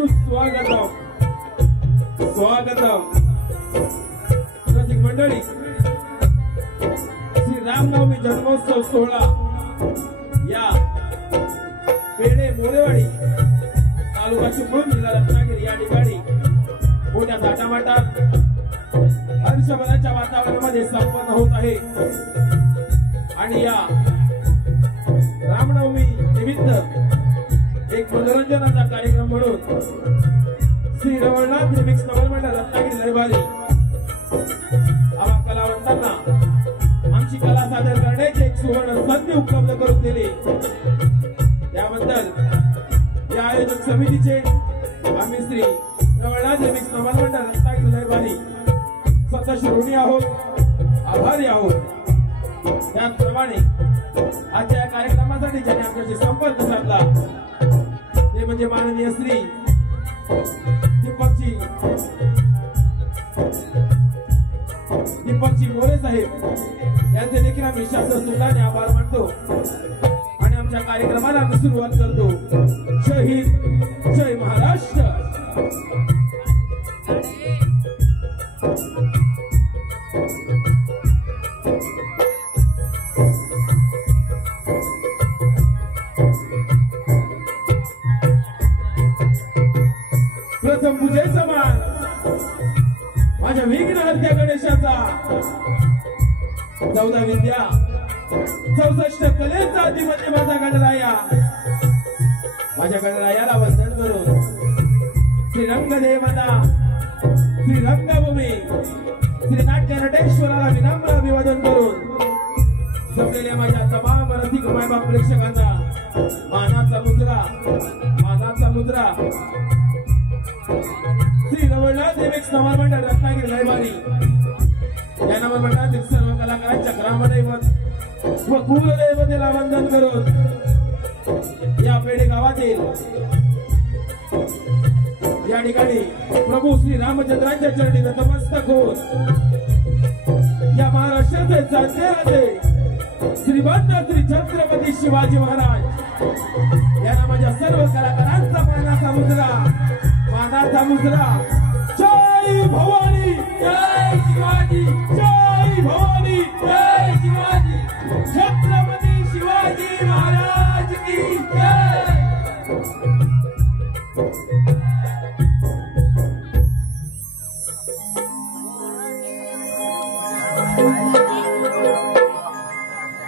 सुस्वागतम स्वागतम रसिक मंडळी श्री रामनवमी जन्मोत्सव सोहळा या पेढे मोरेवाडी तालुका चिपळूण जिल्हा रत्नागिरी या ठिकाणी मोठ्या थाटामाटात हर्षवर्धनाच्या वातावरणामध्ये संपन्न होत आहे आणि या रामनवमी निमित्त एक मनोरंजनाचा कार्यक्रम म्हणून श्री रवळनाथ रिमिक्स नवलमंडळ रत्नागिरी लयबारी आम्हा कलावंतांना आमची कला सादर करण्याची एक सुवर्ण संधी उपलब्ध करून दिली। त्याबद्दल या आयोजक समितीचे आम्ही श्री रवळनाथ रिमिक्स नवलमंडळ रत्नागिरी लयबारी स्वतः ऋणी आहोत, आभारी आहोत। त्याचप्रमाणे आजच्या कार्यक्रमासाठी ज्यांनी आमच्याशी संपर्क साधला ते म्हणजे माननीय श्री दीपकजी मोरे साहेब यांचे देखील आम्ही शब्दसुद्धाने आभार मानतो आणि आमच्या कार्यक्रमाला आम्ही सुरुवात करतो। जय हिंद, जय महाराष्ट्र। प्रथम पूजेचा मान माझ्या विघ्नहर्त्या गणेशाचा, 14 विद्या 64 कलेचा अधिपती माझा गणराया। माझ्या गणरायाला वंदन करून श्री रंगदेवता, श्री रंगभूमी, श्री नाट्य नटेश्वराला विनम्र अभिवादन करून जमलेल्या माझ्या तमाम रसिक मायबाप प्रेक्षकांना मानाचा मुद्रा श्री रवळनाथ रिमिक्स नवलमंडळ रत्नागिरी लयबारी या नवलमंडळातील सर्व कलाकारांच्या ग्रामदैवत व कुलदैवतेला वंदन करून या पेढे गावातील या ठिकाणी प्रभू श्री रामचंद्रांच्या चरणी नतमस्तक होऊन या महाराष्ट्राचे जाते श्रीमंत श्री छत्रपती शिवाजी महाराज यांना माझ्या सर्व कलाकारांचा मानाचा मुद्रा जय भवानी, जय शिवाजी, जय भवानी, जय शिवाजी, छत्रपती शिवाजी महाराज की जय।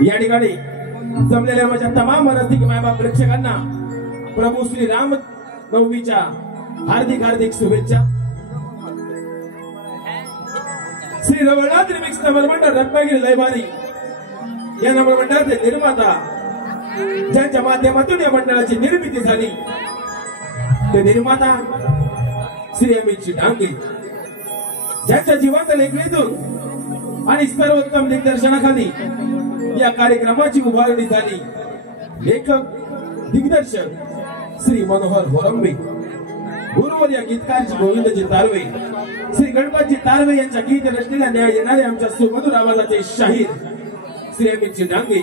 या ठिकाणी जमलेल्या माझ्या तमाम रसिक मायबाप प्रेक्षकांना प्रभू श्री राम नवमीच्या हार्दिक हार्दिक शुभेच्छा। श्री रवळनाथ रिमिक्स नवलमंडळ रत्नागिरी लयबारी या नवलमंडळाचे निर्माता ज्यांच्या माध्यमातून या मंडळाची निर्मिती झाली ते निर्माता श्री अमित डांगे, ज्यांच्या जिवंत लेखणीतून आणि सर्वोत्तम दिग्दर्शनाखाली या कार्यक्रमाची उभारणी झाली। लेखक दिग्दर्शक श्री मनोहर होरंबे, गुरुवर्य गीतकार गोविंदजी तारवे, श्री गणपतजी तारवे यांच्या गीत रचनेला न्याय देणारे आमच्या सुमधुर आवाजाचे शाहीर श्री अमित डांगे,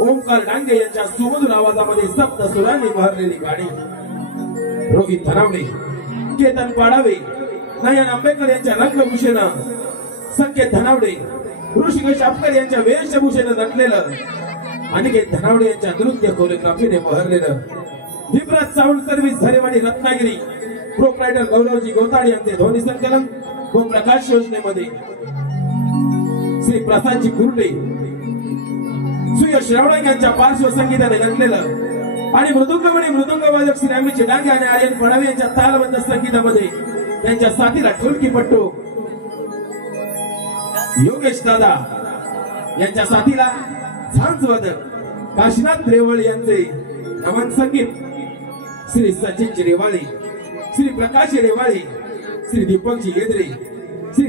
ओमकार डांगे यांच्या सुमधुर आवाजामध्ये सप्त सुरांनी बहरलेली गाणी रोहित धनावडे, केतन पाडावे, नयन आंबेकर यांच्या रंगभूषण, संकेत धनावडे, ऋषिकेश आपकर यांच्या वेशभूषेने नटलेलं, अनिकेत धनावडे यांच्या नृत्य कोरिओग्राफीने बहरलेलं, विप्रात साऊंड सर्व्हिस झरेवाडी रत्नागिरी प्रोप्रायटर गौरवजी गोताड यांचे ध्वनी संकलन व प्रकाश योजनेमध्ये श्री प्रसादजी कुर्डे, सुयश रावळे यांच्या पार्श्वसंगीताने नटलेलं आणि मृदुंग वादक श्री अमित डांगे आणि आर्यन पडावे यांच्या तालबद्ध संगीतामध्ये त्यांच्या साथीला ढोलकीपट्टू योगेश दादा यांच्या साथीला झांजवादक काशीनाथ रेवळ यांचे नमन संगीत श्री सचिन रेवाळे, श्री प्रकाश रेवाळे, श्री दीपकजी येद्रे, श्री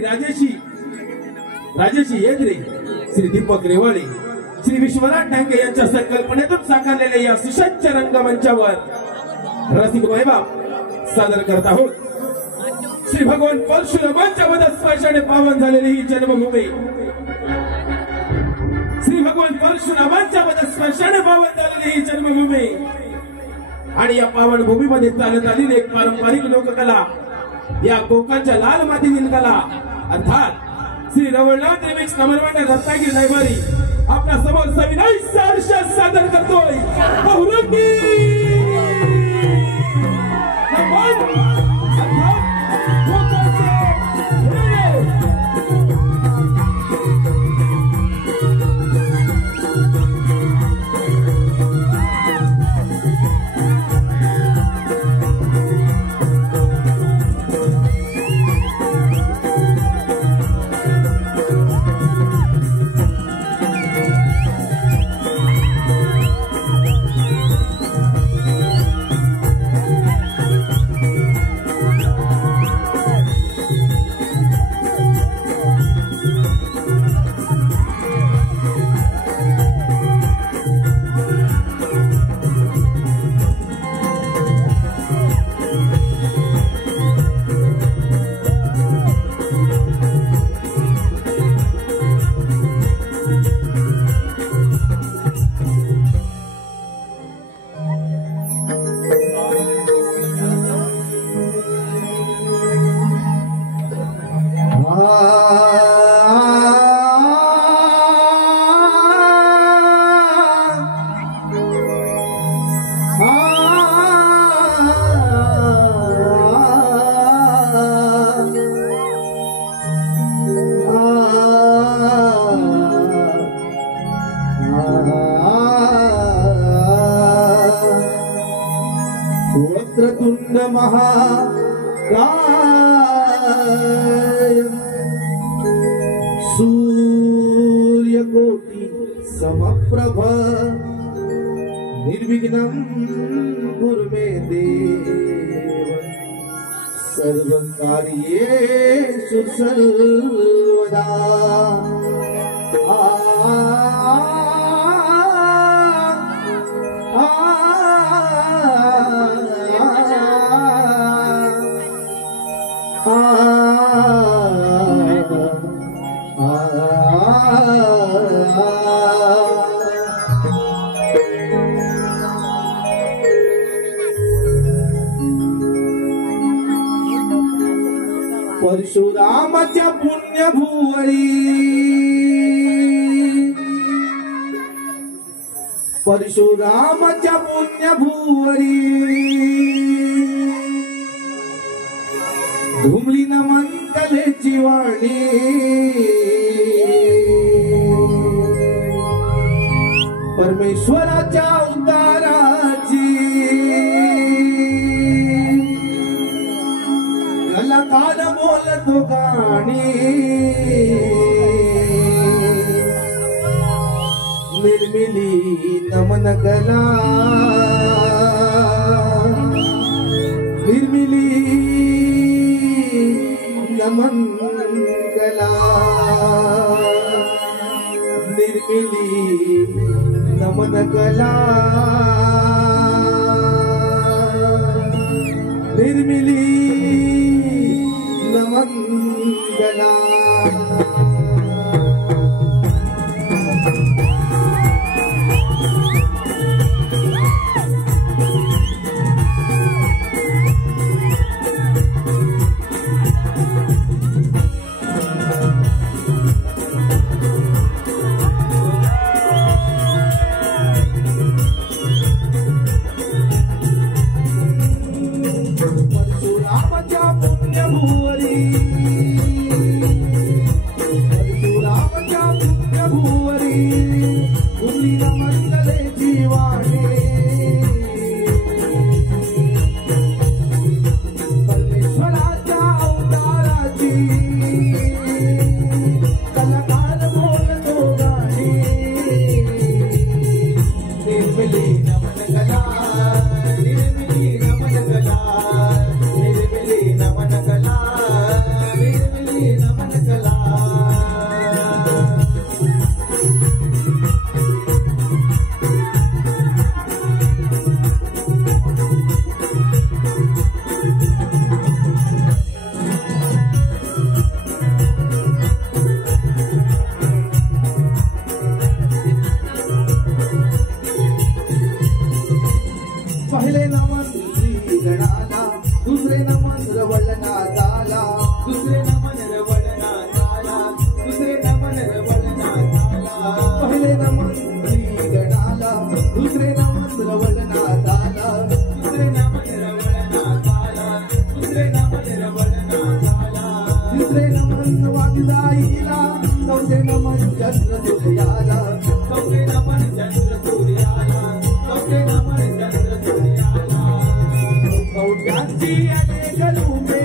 राजेशी येद्रे, श्री दीपक रेवाळे, श्री विश्वनाथ डांगे यांच्या संकल्पनेतून साकारलेल्या या सुसज्ज रंगमंचावर रसिक मायबाप सादर करत आहोत। श्री भगवान परशुरामांच्या वधस्पर्शाने पावन झालेली ही जन्मभूमी, श्री भगवान परशुरामांच्या वधस्पर्शाने पावन झालेली ही जन्मभूमी आणि या पावन भूमीमध्ये चालत आलेली एक पारंपरिक लोककला, या कोकणच्या लाल मातीतील कला अर्थात श्री रवळनाथ रिमिक्स नमनमंडळ रत्नागिरी लायब्ररी आपल्या समोर सविनय सहर्ष सादर करतोय बहुरंगी वक्रतुंड महाकाय सूर्यकोटि समप्रभ निर्विघ्नं कुरु मे देव सर्वकार्येषु सर्वदा परशुरामाच्या पुण्यभुवरी परशुरामाच्या पुण्यभुवरी घुमली नमन कलेची वाणी परमेश्वराच्या अवताराची कलाकार बोलतो गाणी निर्मिली नमन कला निर्मिली नमन कला निर्मिली नमन कला निर्मिली नमन कला परशुरामाच्या पुण्यभुवरी परशुरामाच्या पुण्यभुवरी घुमली नमन कलेची वाणी परमेश्वराच्या अवताराची कलाकार बोलतो गाणी निर्मिली नमन कला निर्मिली नमन कला निर्मिली नमन कला निर्मिली नमन कला पहले नमन दुसरे नमन रवळना झाला दुसरे नमन रवळना झाला दुसरे नमन रवळना झाला पहिले नमन श्री गणाला दुसरे नमन रवळना झाला दुसरे नमन रवळना झाला दुसरे नमन रवळना झाला तिसरे नमन वागदाईला चौथे नमन चंद्र सूर्याला चौथे नमन चंद्र सूर्याला चौथे नमन चंद्र सूर्याला कौट्यांची अनेक रूपे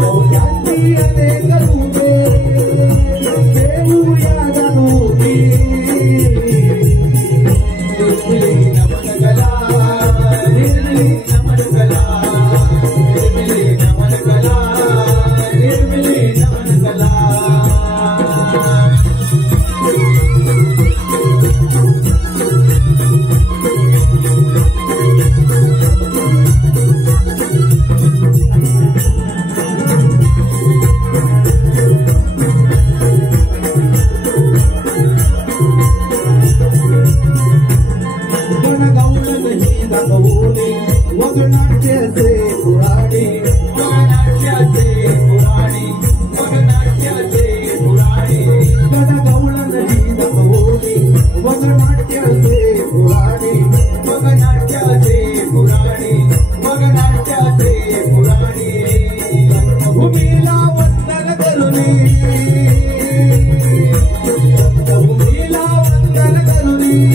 कौट्यांची अनेक रूपे देऊया जाणूनी निर्मिली नमन कला निर्मिली नमन कला निर्मिली नमन कला निर्मिली नमन कला वगनाट्याचे पुराणी वगनाट्याचे पुराणी वगनाट्याचे पुराणी गणगौळण ही नमोनी वगनाट्याचे पुराणी वगनाट्याचे पुराणी वगनाट्याचे पुराणी भूमीला वंदन करुणी भूमीला वंदन करुणी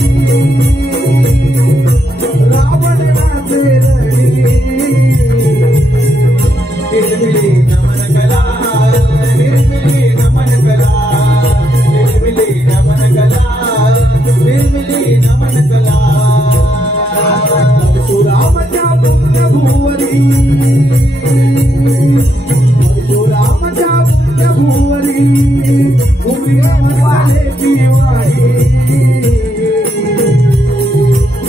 निर्मिली नमन कला निर्मिली नमन कला निर्मिली नमन कला निर्मिली नमन कला परशुरामच्या पुण्यभुवरी परशुरामच्या पुण्यभुवरी उमऱ्या मसाले पिवारी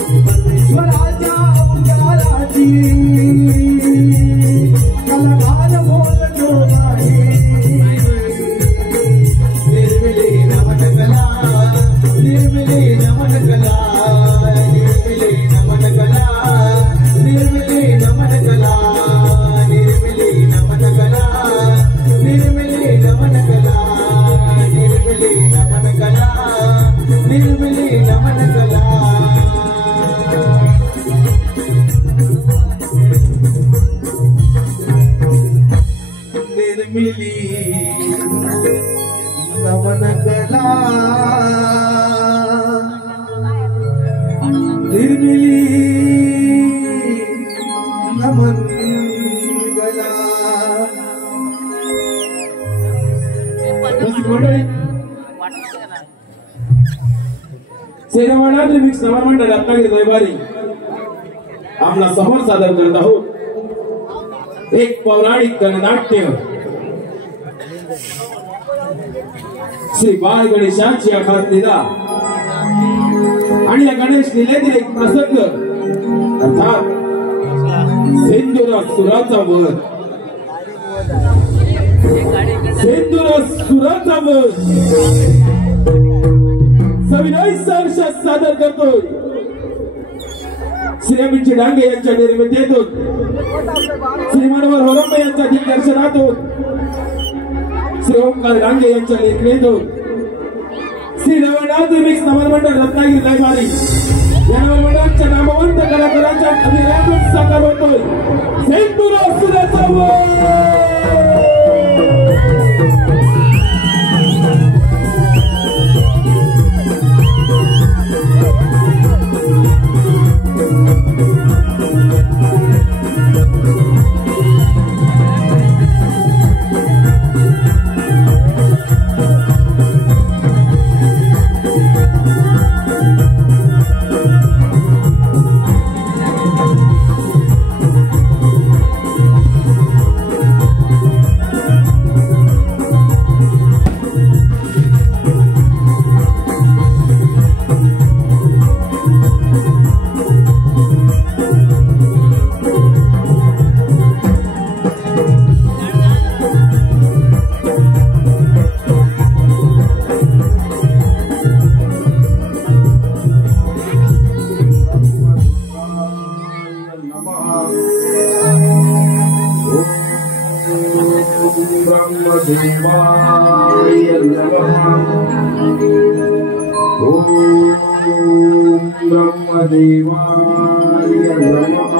परमेश्वराच्या अवताराची कलाकार बोलतो नाही निर्मिली नमन कला निर्मिली नमन कला निर्मिली नमन कला निर्मिली नमन कला निर्मिली नमन कला निर्मिली नमन कला निर्मिली नमन कला निर्मिली नमन कला निर्मिली नमन कला निर्मिली नमन कला सेनावाडा रिमिक्स नवमंडळ रत्नागिरी रविवारी आपला समोर सादर करत आहोत एक पौराणिक गणनाट्य श्री बाळ गणेशाची आखात लीला आणि या गणेश लीलेतील एक प्रसंग अर्थात सेंदुरासुराचा वध सेंदुरासुराचा वध सविनय सहर्षात सादर करतोय श्री अमित डांगे यांच्या निर्मितीतून श्री मनोहर होरंबे यांच्या दिग्दर्शनातून श्री ओंकार डांगे यांच्या लेखणीतून श्री रवळनाथ रिमिक्स नवमंडळ रत्नागिरी रविवारी या नवमंडळाच्या नामवंत कलाकारांच्या अभिनयातून साकार होतोय सेंदुरासुराचा वध ब्रह्मदेवाय नमः। ओम ब्रह्मदेवाय नमः।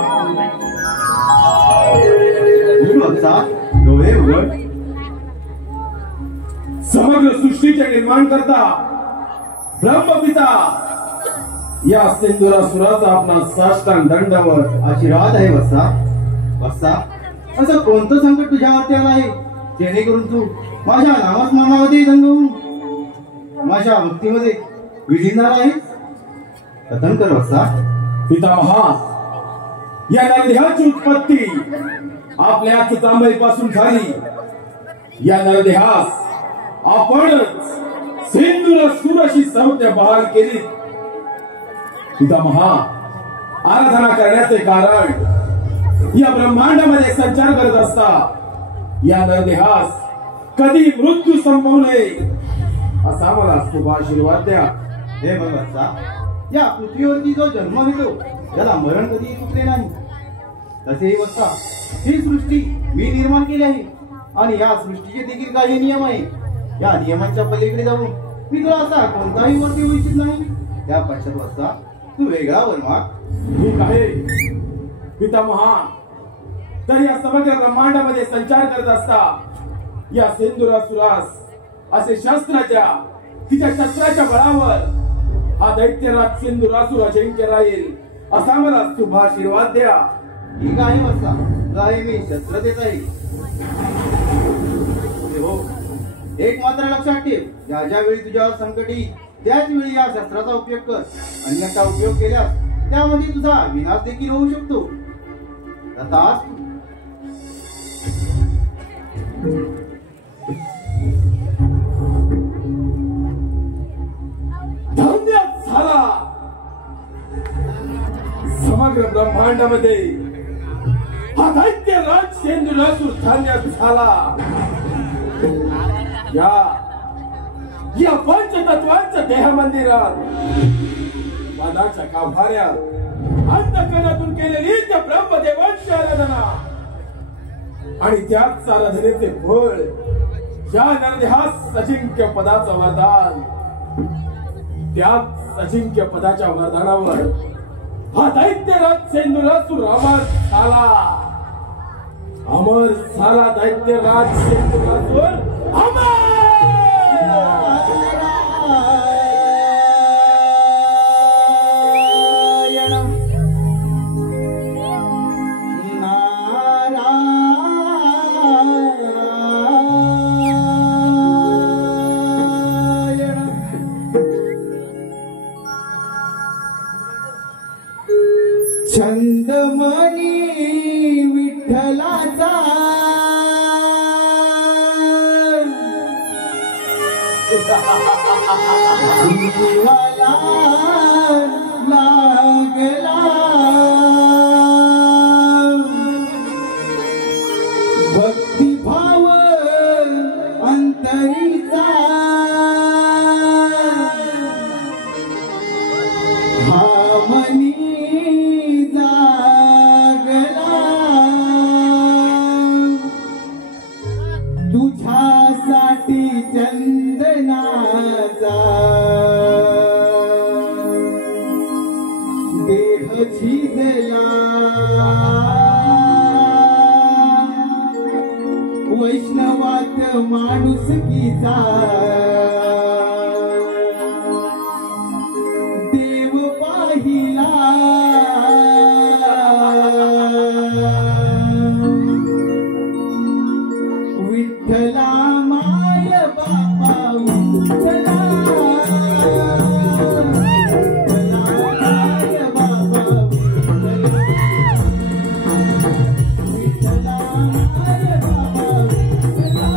डोळे उघड। समग्र सृष्टीचे निर्माण करता ब्रह्मपिता या सिंधुरासुराचा आपला साष्टांग दंडावर आशीर्वाद आहे वत्सा। वत्सा, असं कोणतं संकट तुझ्यावरती आलं आहे जेणेकरून तू माझ्या नामस्मरणामध्ये दंग होऊन माझ्या भक्तीमध्ये विलीनणार आहेस? कथन कर वत्सा। पितामहा, या नरदेहाची उत्पत्ती आपल्या चितांबाईपासून झाली। या नरदेहास आपणच सिंधुरासुराशी सौत्य बहाल केली। पितामहा, आराधना करण्याचे कारण या ब्रह्मांडामध्ये संचार करत असता या नरदेहास कधी मृत्यू संभवू नये असा मला शुभ आशीर्वाद द्या। हे बघ वत्सा, या पृथ्वीवरती जो जन्म घेतो त्याला मरण कधी चुकले नाही। तसेही वत्सा, ही सृष्टी मी निर्माण केली आहे आणि या सृष्टीचे देखील काही नियम आहे। या नियमांच्या पलीकडे जाऊन मी तुला असा कोणताही वर देऊ इच्छित नाही। त्या पश्चात वत्सा, तू वेगळा वर माग। ठीक आहे पितामहा, तर या समग्र ब्रह्मांडामध्ये संचार करत असता या सिंधुरासुरास असे शस्त्राच्या तिच्या शस्त्राच्या बळावर हा दैत्यराज सिंधुरासुर अजिंक्य राहील असा मला शुभ आशीर्वाद द्या। ठीक आहे वत्सा, तुला हे मी शस्त्र देत आहे। हो, एक मात्र लक्षात ठेव, ज्या ज्यावेळी तुझ्यावर संकट येईल त्याच वेळी या शस्त्राचा उपयोग कर। अन्यथा उपयोग केल्यास त्यामध्ये तुझा विनाश देखील होऊ शकतो। तथास्तु। धन्य झाला समग्र ब्रह्मांडामध्ये हा दैत्यराज सिंधुरासुर धन्य झाला। या पंचतत्वांच्या देह मंदिरात मनाच्या गाभाऱ्यात अंतःकरणातून केलेली त्या ब्रह्मदेवांची आराधना आणि त्याच आराधनेचे फळ या नरदेहास अजिंक्य पदाचं वरदान। त्याच अजिंक्य पदाच्या वरदानावर हा दैत्यराज सिंधुरासुर अमर झाला दैत्यराज सिंधुरासुर अमर। छंदमणी विठ्ठलाचा जीवाला लागला भक्तिभाव अंतरीचा हा मनी तुझ्यासाठी चंदनाचा देह झिजला वैष्णवात माणुसकीचा देव पाहिला विठ्ठला माय बापा विठ्ठला माय बापा विठ्ठला माय बापा विठ्ठला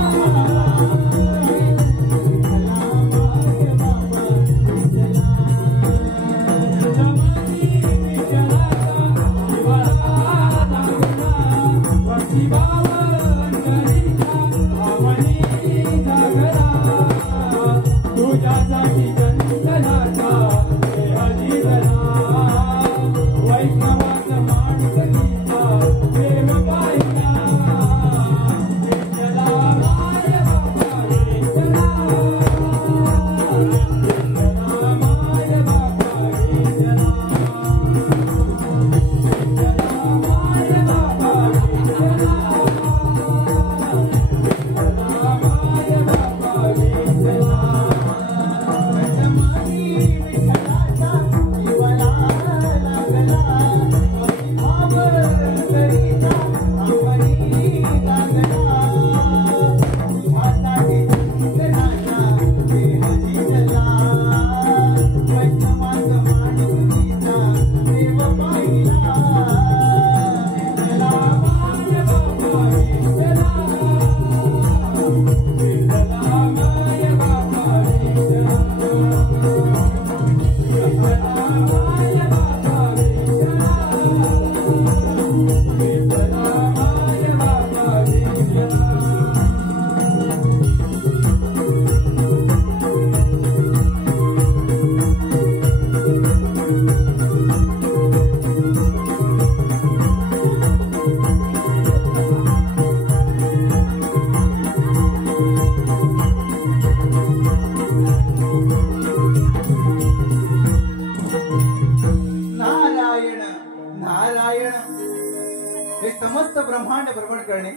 हे समस्त ब्रह्मांड भ्रमण करणे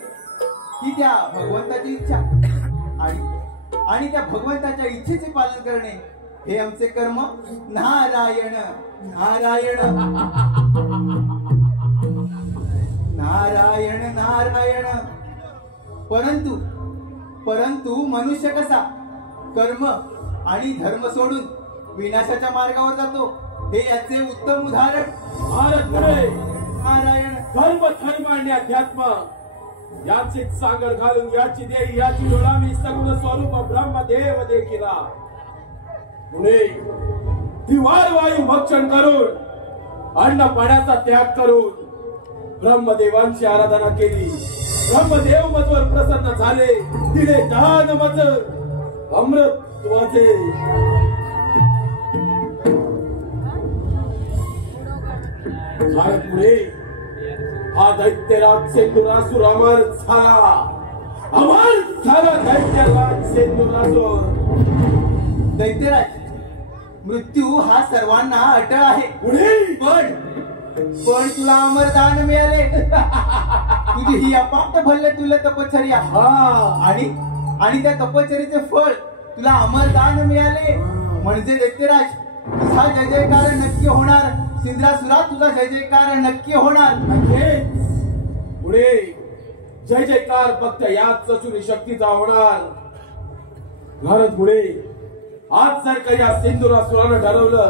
ही त्या भगवंताची इच्छा आणि त्या भगवंताच्या इच्छेचे पालन करणे हे आमचे कर्म. नारायण नारायण नारायण नारायण. परंतु मनुष्य कसा कर्म आणि धर्म सोडून विनाशाच्या मार्गावर जातो हे याचे उत्तम उदाहरण. नारायण. धर्म आणि अध्यात्म याची सांगड घालून याची देही याची डोळावी सगुण स्वरूप ब्रह्मदेव देखिला पुणे दिवार वायू भक्षण करून अन्न पाण्याचा त्याग करून ब्रह्मदेवांची आराधना केली. ब्रह्मदेव मजवर प्रसन्न झाले. दिले दान मज अमृतत्वाचे. पुढे हा दैत्यराज सेंदुरासूर अमर झाला दैत्यराज सेंदुरासूर. दैत्यराज मृत्यू हा सर्वांना अटळ आहे. पण तुला अमरदान मिळाले. तुझी ही अपाप्त भल्ले तुला तपश्चर्या आणि त्या तपश्चर्याचे फळ तुला अमरदान मिळाले. म्हणजे दैत्यराज तुझा जय जयकार नक्की होणार. सिंद्रासुरा तुझा जय जयकार नक्की होणार. पुढे जय जयकार फक्त याच चतुरी शक्तीचा होणार. भारत पुढे आज जर काही या सिंधुरासुरानं ठरवलं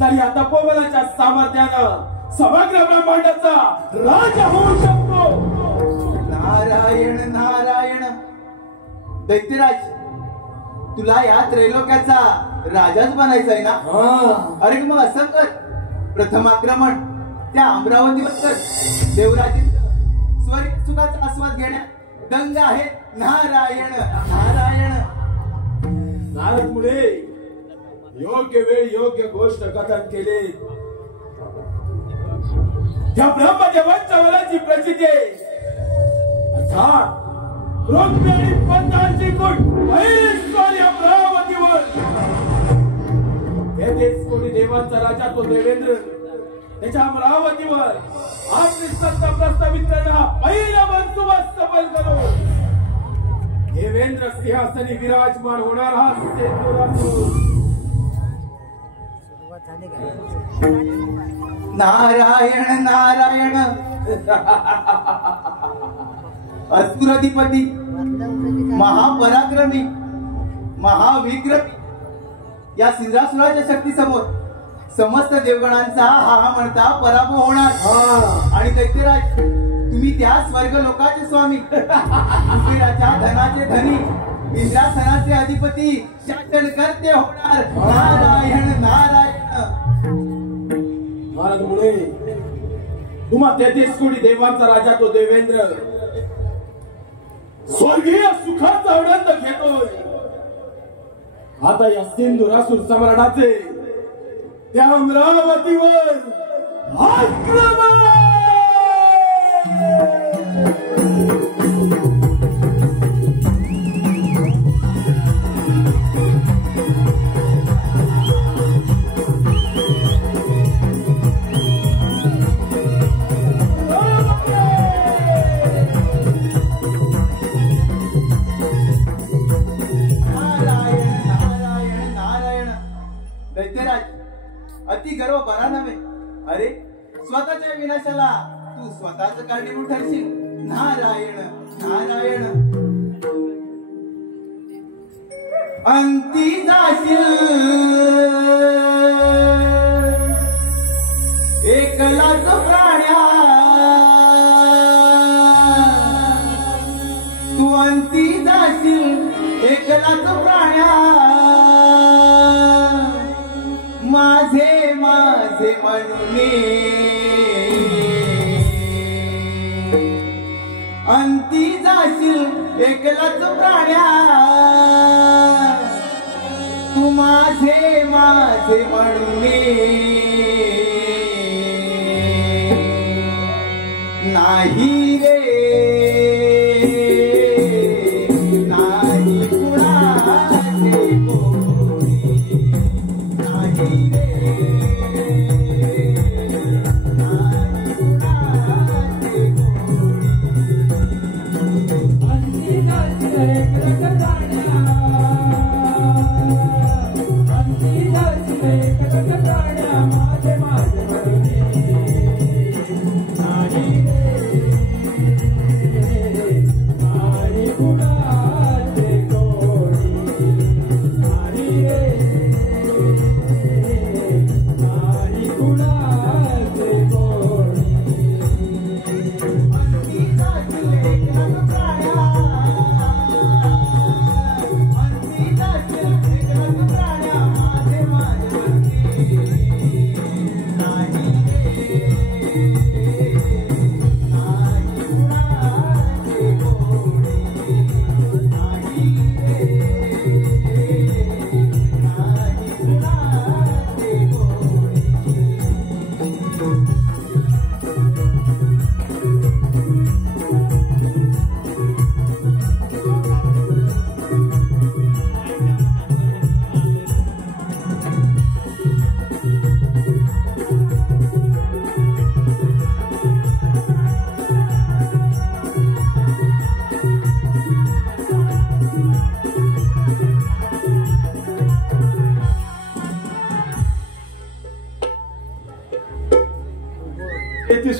तर या तपोबलाच्या सामर्थ्यानं समग्र ब्रह्मांडाचा राजा होऊ शकतो. नारायण नारायण. दैत्यराज तुला या त्रैलोक्याचा राजाच बनायचा आहे ना. अरे मग असं कर. प्रथम आक्रमण त्या अमरावतीवर कर. देवराजेंचं स्वर्ग सुखाचा आस्वाद घेण्या दंग आहे. नारायण नारायण. नारदमुळे योग्य वेळ योग्य गोष्ट कथन केले. त्या ब्रह्मदेवांच्या वलाची प्रचिती अर्थात रोगमेळी पंथांची कुट ऐश्वर अमरावतीवर. तेथेच कोणी देवांचा राजा तो देवेंद्र त्याच्या अमरावतीवर आपली सत्ता प्रस्थापित करणारा पहिला मनसुबा सफल करो. देवेंद्र सिंहासनी विराजमान होणार हा सेंदुरासूर. नारायण नारायण. असुराधिपती महापराक्रमी महाविक्रमी या सिंद्रासुराच्या शक्ती समोर समस्त देवगणांचा हा म्हणता पराभव होणार. आणि दैत्यराज तुम्ही त्या स्वर्ग लोकाचे स्वामी कुबेराच्या धनाचे धनी इंद्रासनाचे अधिपती शासन करते होणार. नारायण नारायण. महाराजमुळे तुम्हा 33 कोटी देवांचा राजा तो देवेंद्र स्वर्गीय सुखाचा आनंद घेतोय. आता या सिंधुरासूर सम्राटाचे त्या अमरावतीवर आक्रमण. अति गर्व बरा नव्हे. अरे स्वतःच्या विनाशाला तू स्वतःच कारणीभूत ठरशील. नारायण नारायण. अंती जाशील एकलाच प्राण्या. तू अंती जाशील एकलाच प्राण्या. माझे माझे म्हणून अंती जाशील एकलाच प्राण्या. तू माझे माझे म्हणून नाही रे नाही कुणाचे कोणी नाही रे. नाही कुणाचे कोणी.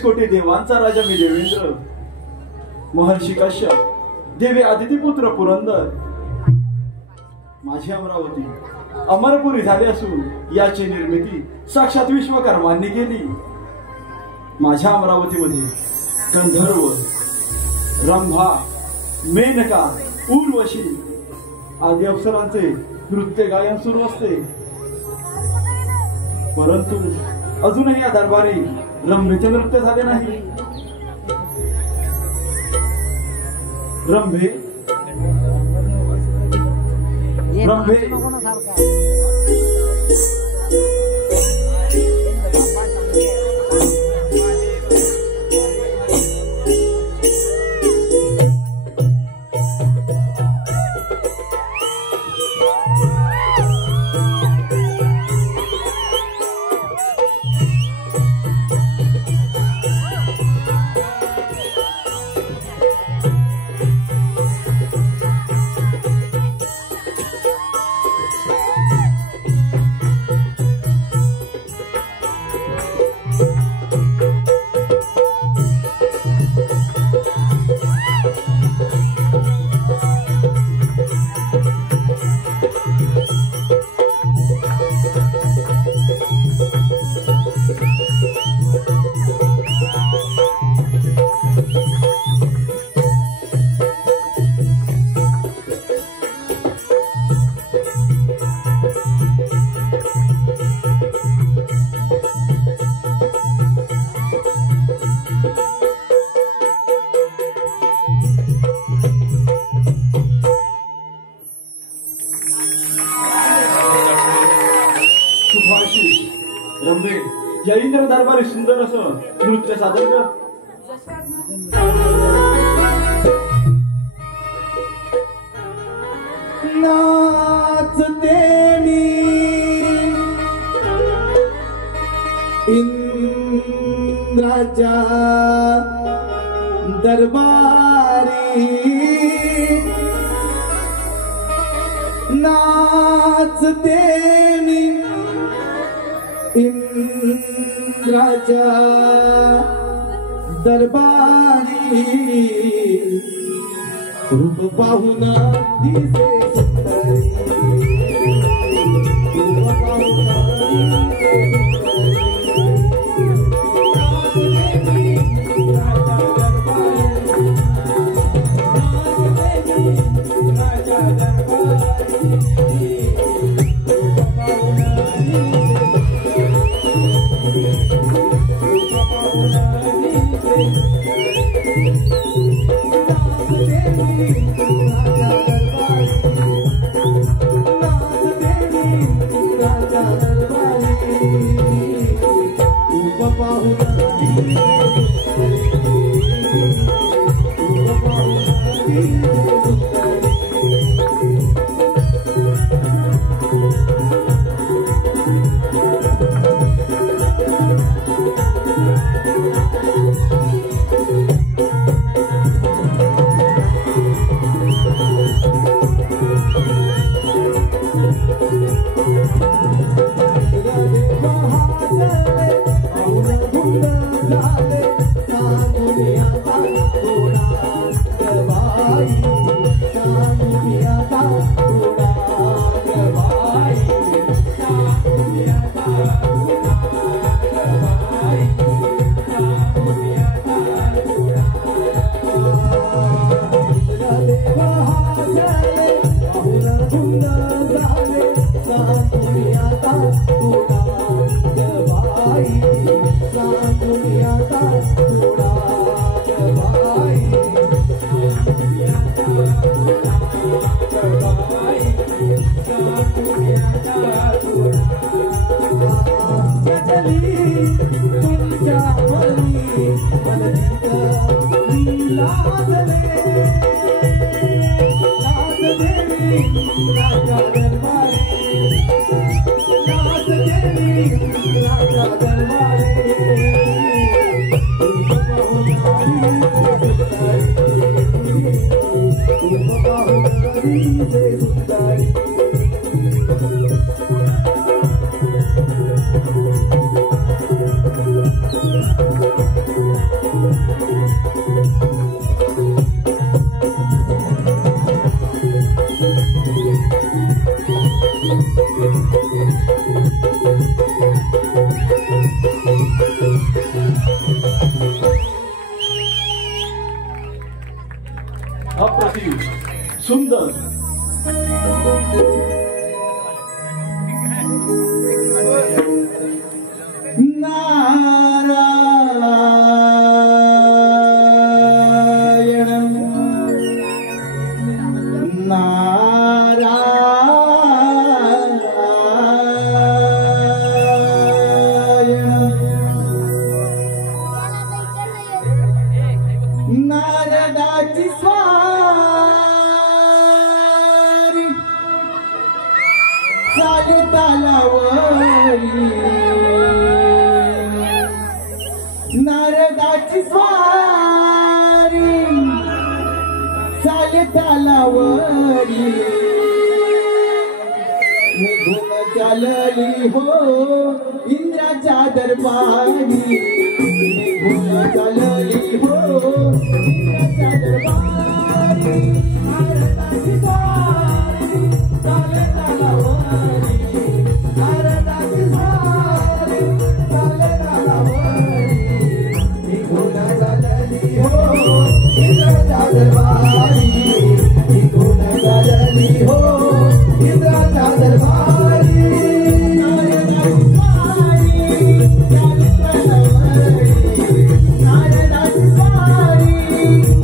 कोटी देवांचा राजा मी देवेंद्र, महर्षी कश्यप, देवी आदितीपुत्र पुरंदर, माझी अमरावती अमरपुरी झाली असून याची निर्मिती साक्षात विश्वकर्मांनी केली. माझ्या अमरावतीमध्ये गंधर्व, रंभा, मेनका, उर्वशी आदी अप्सरांचे नृत्य गायन सुरू असते. परंतु अजूनही या दरबारी रंभेचे नृत्य झाले नाही. रंभे रंभे रंभे या इंद्र दरबारी सुंदर असं नृत्य सादर कर. नाचते मी इंद्राच्या दरबारी, नाचते मी इंद्राच्या दरबारी, रूप पाहून दिसे सुंदरी, रूप पाहून दिसे अप्रतिम सुंदर नारदाची स्वारी चालता लावली नारदाची स्वारी चालता लावली निघून चालली हो इंद्राच्या दरबारी निघून चालली हो इंद्राच्या दरबारी नारदाची स्वारी चालता लावली नारदाची स्वारी चालता लावली निघून चालली हो इंद्राच्या दरबारी निघून चालली हो इंद्राच्या दरबारी नारदाची स्वारी चालता लावली नारदाची स्वारी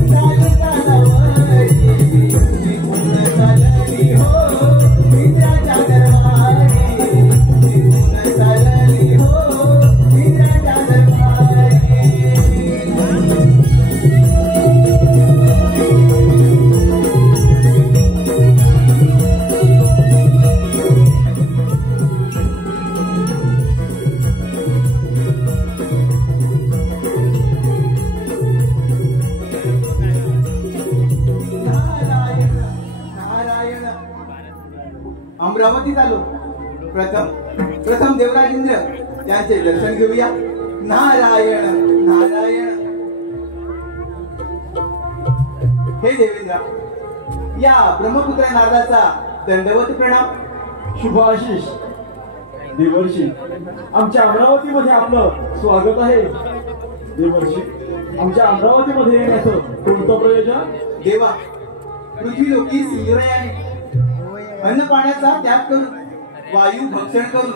चालता लावली निघून चालली हो इंद्राच्या दरबारी निघून चालली हो इंद्राच्या दरबारी नारायण नारायण अमरावतीत आलो प्रथम देवराजेंद्र यांचे दर्शन घेऊया नारायण नारायण हे देवेंद्र या ब्रह्मपुत्र नारदाचा दंडवत प्रणाम शुभाशीष देवर्षी आमच्या अमरावतीमध्ये आपलं स्वागत आहे देवर्षी आमच्या अमरावतीमध्ये येण्याचं कोणतं प्रयोजन देवा पृथ्वी लोकी सिंधुरायाने अन्न पाण्याचा त्याग करून वायू भक्षण करून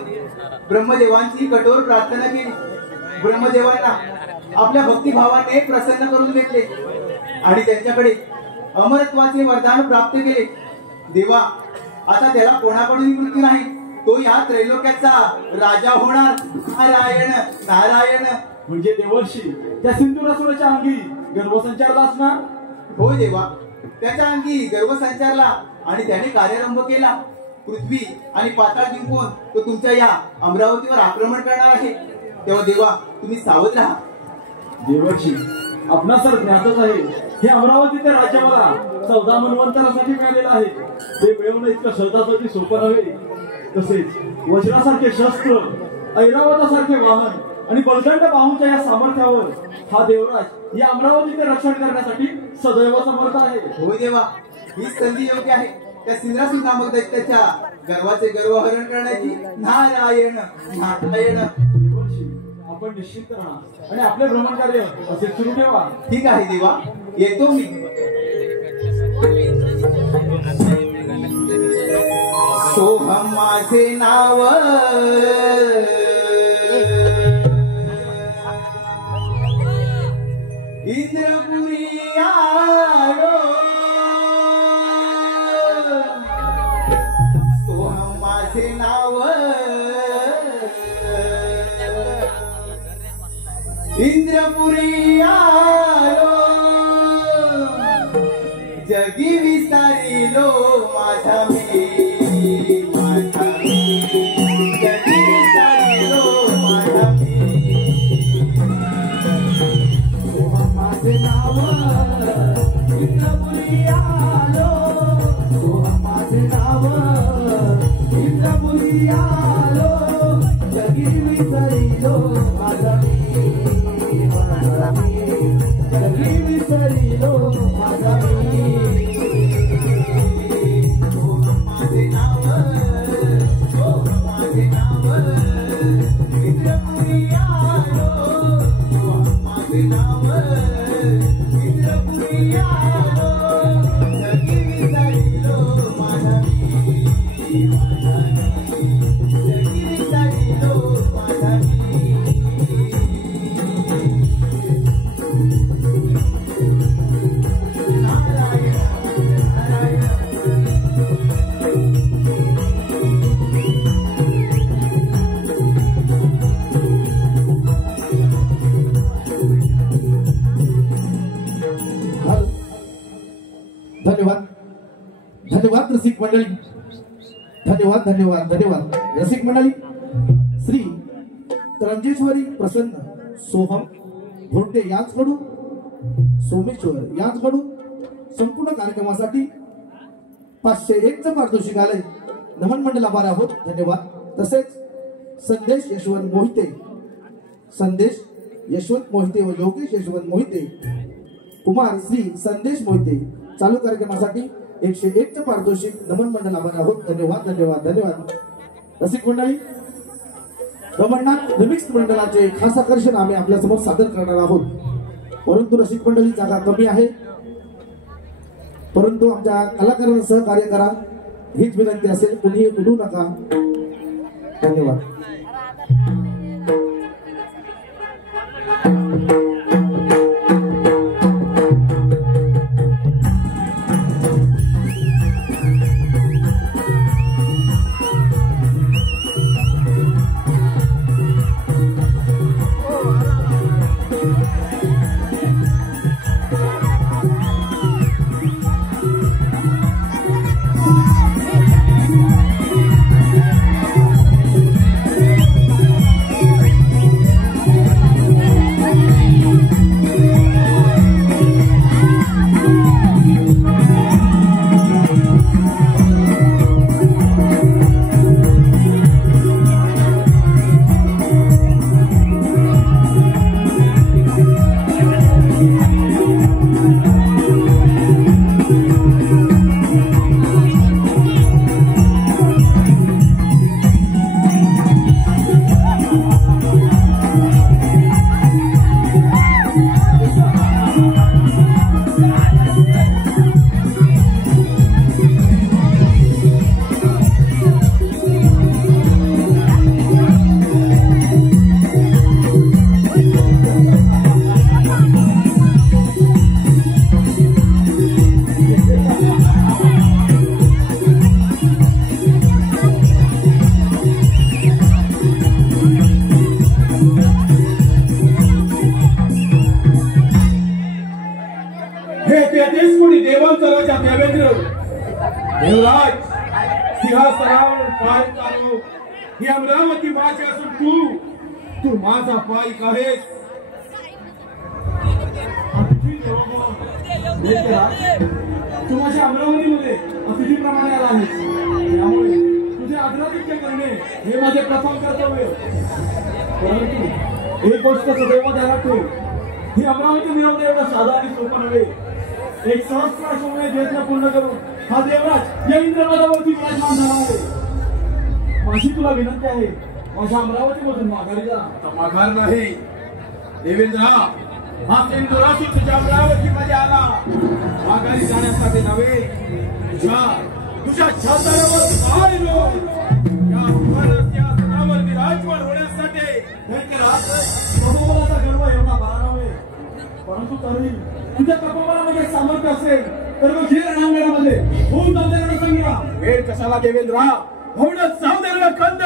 ब्रह्मदेवांची कठोर प्रार्थना केली ब्रह्मदेवांना आपल्या भक्तिभावाने प्रसन्न करून घेतले आणि त्यांच्याकडे अमरत्वाचे वरदान प्राप्त केले देवा आता त्याला कोणाकडून मृत्यू नाही तो या त्रैलोक्याचा राजा होणार नारायण नारायण म्हणजे देवर्षी त्या सिंधुरासुराच्या अंगी गर्भसंचारला असणार हो देवा त्याच्या अंगी गर्व संचारला आणि त्याने कार्यारंभ केला पृथ्वी आणि पाताळ जिंकून तो तुमच्या या अमरावतीवर आक्रमण करणार आहे तेव्हा देवा तुम्ही सावध राहा देवर्षी आपणा सर ज्ञातच आहे हे अमरावतीचे राज्य मला 14 मन्वंतरासाठी मिळालेलं आहे ते मिळवणं इतकं सहजासहजी सोपं नव्हे तसेच वज्रासारखे शस्त्र ऐरावतासारखे वाहन आणि बलदंड बाहूंच्या या सामर्थ्यावर हा देवराज या अमरावतीचे रक्षण करण्यासाठी सदैव समर्थ आहे होय देवा ही संधी योग्य आहे त्या सिंद्रासूर नामक दैत्याच्या गर्वाचे गर्वहरण करण्याची नारायण नारायण देवर्षी आपण निश्चित राहा आणि आपले भ्रमण कार्य असे सुरू ठेवा ठीक आहे देवा येतो मी सोहम माझे नाव इंद्रपुरी आलो सोहम माझे नाव इंद्रपुरी आलो जगी विस्तारिलो माझा मी जगी विस्तारिलो माझा माझे नाव इंद्रपुरी आलो माझे नाव इंद्रपुरी आलो जगी विसरिलो माझा जगी विसरिलो माझा माझे नाव माझे नाव इंद्रपुरी आलो माझे नाव इंद्रपुरी आलो धन्यवाद धन्यवाद रसिक मंडळी, धन्यवाद धन्यवाद धन्यवाद रसिक मंडळी. श्री त्रंजेश्वरी प्रसन्न सोहम भोंडे यांचकडून, सोमेश्वर यांचकडून संपूर्ण कार्यक्रमासाठी 501 पारितोषिक आले. नमन मंडळ आभार आहोत. धन्यवाद. तसेच संदेश यशवंत मोहिते, संदेश यशवंत मोहिते व योगेश यशवंत मोहिते, कुमार श्री संदेश मोहिते चालू कार्यक्रमासाठी 101 पारितोषिक. नमन मंडळ आभार आहोत. धन्यवाद धन्यवाद धन्यवाद. रसिक मंडळी, रमणनाथ रिमिक्स मंडळाचे खास आकर्षण आम्ही आपल्या समोर सादर करणार आहोत. परंतु रसिक मंडळी जागा कमी आहे, परंतु आमच्या कलाकारांना सहकार्य करा हीच विनंती असेल. कुणीही उडू नका. धन्यवाद. देवराज सिंहासनावर पाय चालव ही अमरावती माझी असून तू माझा पायिक आहेस. तू माझ्या अमरावतीमध्ये अतिथीप्रमाणे आला आहेस, त्यामुळे तुझे आदरातिथ्य करणे हे माझे प्रथम कर्तव्य. परंतु एक गोष्ट सदैव ध्यानात ठेव, ही अमरावती मिळवणे एवढं साधा आणि सोपं नव्हे. एक सहस्र यज्ञ पूर्ण करून हा देवराज या इंद्रपदावरती विराजमान झाला आहे. माझी तुला विनंती आहे, माझ्या अमरावतीमधून माघारी जा. माघार नाही देवेंद्र, हा सिंधुराशी तुझ्या अमरावतीमध्ये आला माघारी जाण्यासाठी नव्हे, तुझ्या छातारावर पाहिलो या सिंहासनावर विराजमान होण्यासाठी. कपोबलाचा गर्व एवढा बरा नव्हे, परंतु तरी तुझ्या कपोबलामध्ये सामर्थ्य असेल तर मग हे रणांगणामध्ये होऊन जाऊ संग्राम. वेळ कशाला देवेंद्र, होऊनच जाऊ दे कंद.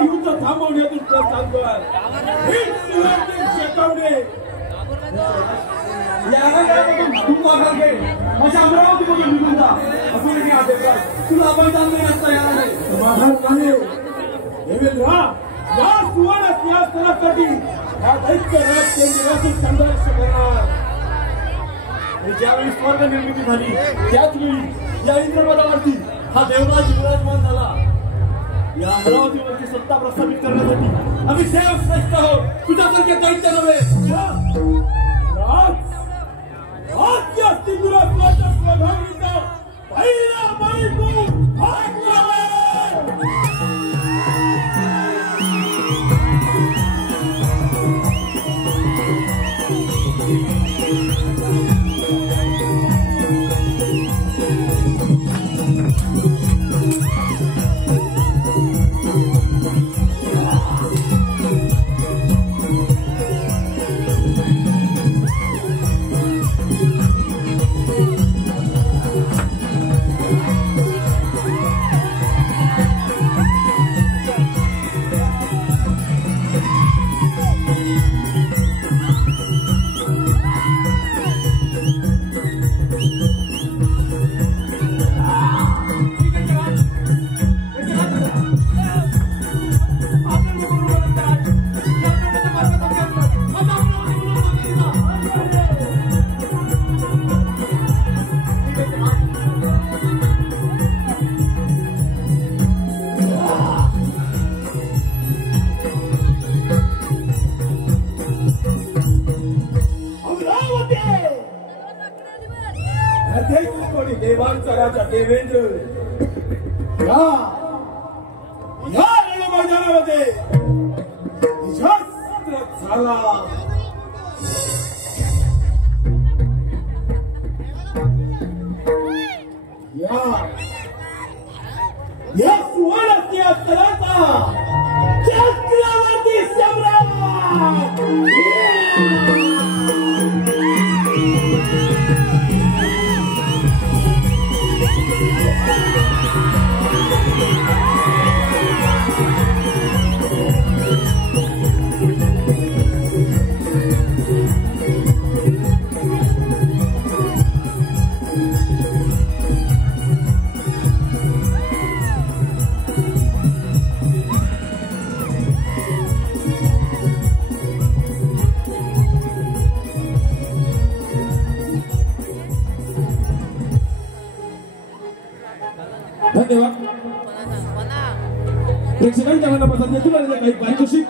युद्ध थांबवण्यातून प्रस्थान कर. शेकावणे माझ्या अमरावतीमधून निघून जा. असं नाही आदेश तुला मैदान देण्यास तयार आहे. समाधान नाही देवेंद्र. या सुवर्ण सिंहासनासाठी हा दैत्य राज केंद्राची संघर्ष करणार. ज्यावेळी स्वर्ग निर्मिती झाली त्याच वेळी या इंद्रपदावरती हा देवराज विराजमान झाला. या अमरावतीवरची सत्ता प्रस्थापित करण्यासाठी आम्ही देवश्रेष्ठ आहोत. तुझ्यासारखे दैत्य नव्हे. देवांचा राजा देवेंद्र या रणमैदानामध्ये शस्त्र झाला. या सुवर्ण सिंहासनाचा चक्रवर्ती सम्राट धन्यवाद. प्रेक्षकांच्या मनापासून येथून आलेल्या काही पारितोषिक.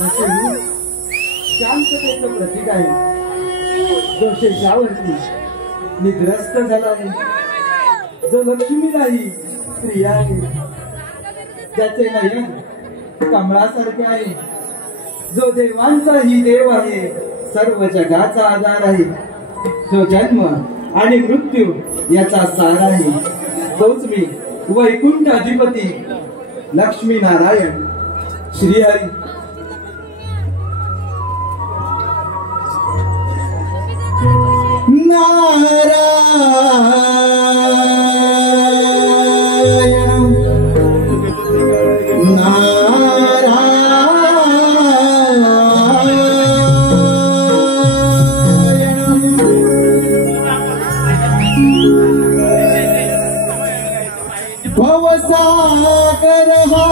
याचे रूप शांततेचं प्रतीक आहे. जो शेषावरती निद्रस्त झाला आहे, जो लक्ष्मीलाही प्रिय आहे, ज्याचे नयन कमळासारखे आहे, जो देवांचाही देव आहे, सर्व जगाचा आधार आहे, जो जन्म आणि मृत्यू याचा सार आहे, तोच मी वैकुंठ अधिपती लक्ष्मी नारायण श्रीहरी. भवसागर हा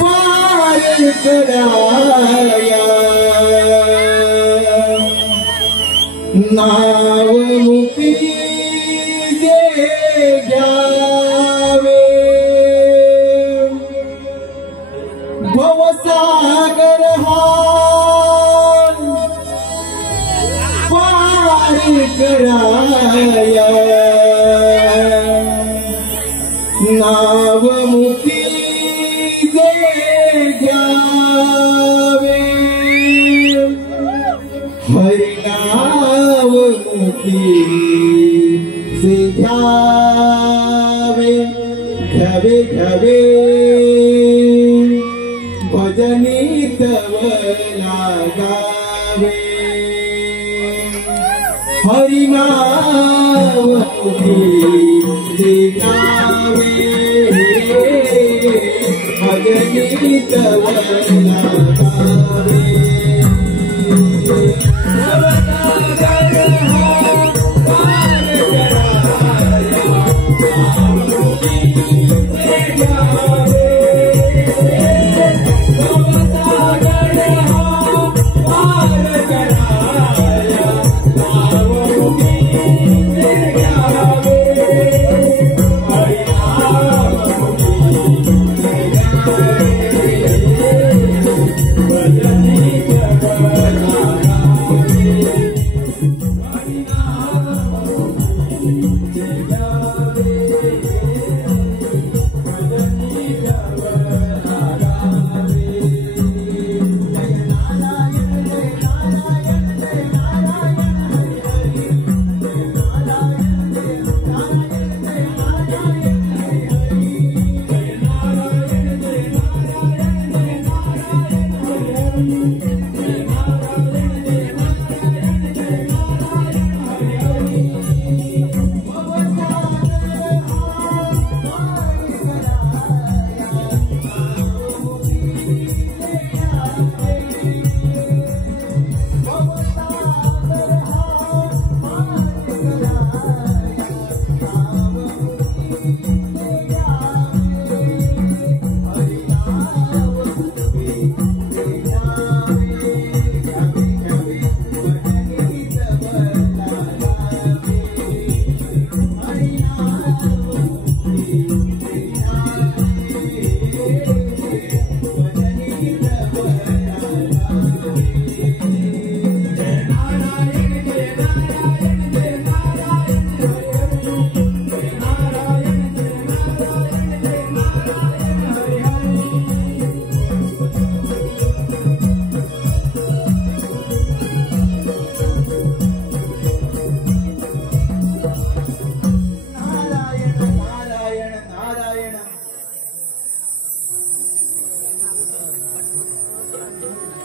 पार कराया, नाव मुक्ती जे घ्यावे. भवसागर हा पार कराया, नाव मुक्ती जे घ्यावे. हरिनाव मुक्ती से घ्यावे. घ्यावे घ्यावे भजनी तव लागावे. हरिनाम मुक्ती गावे, भजनी तव लागावे.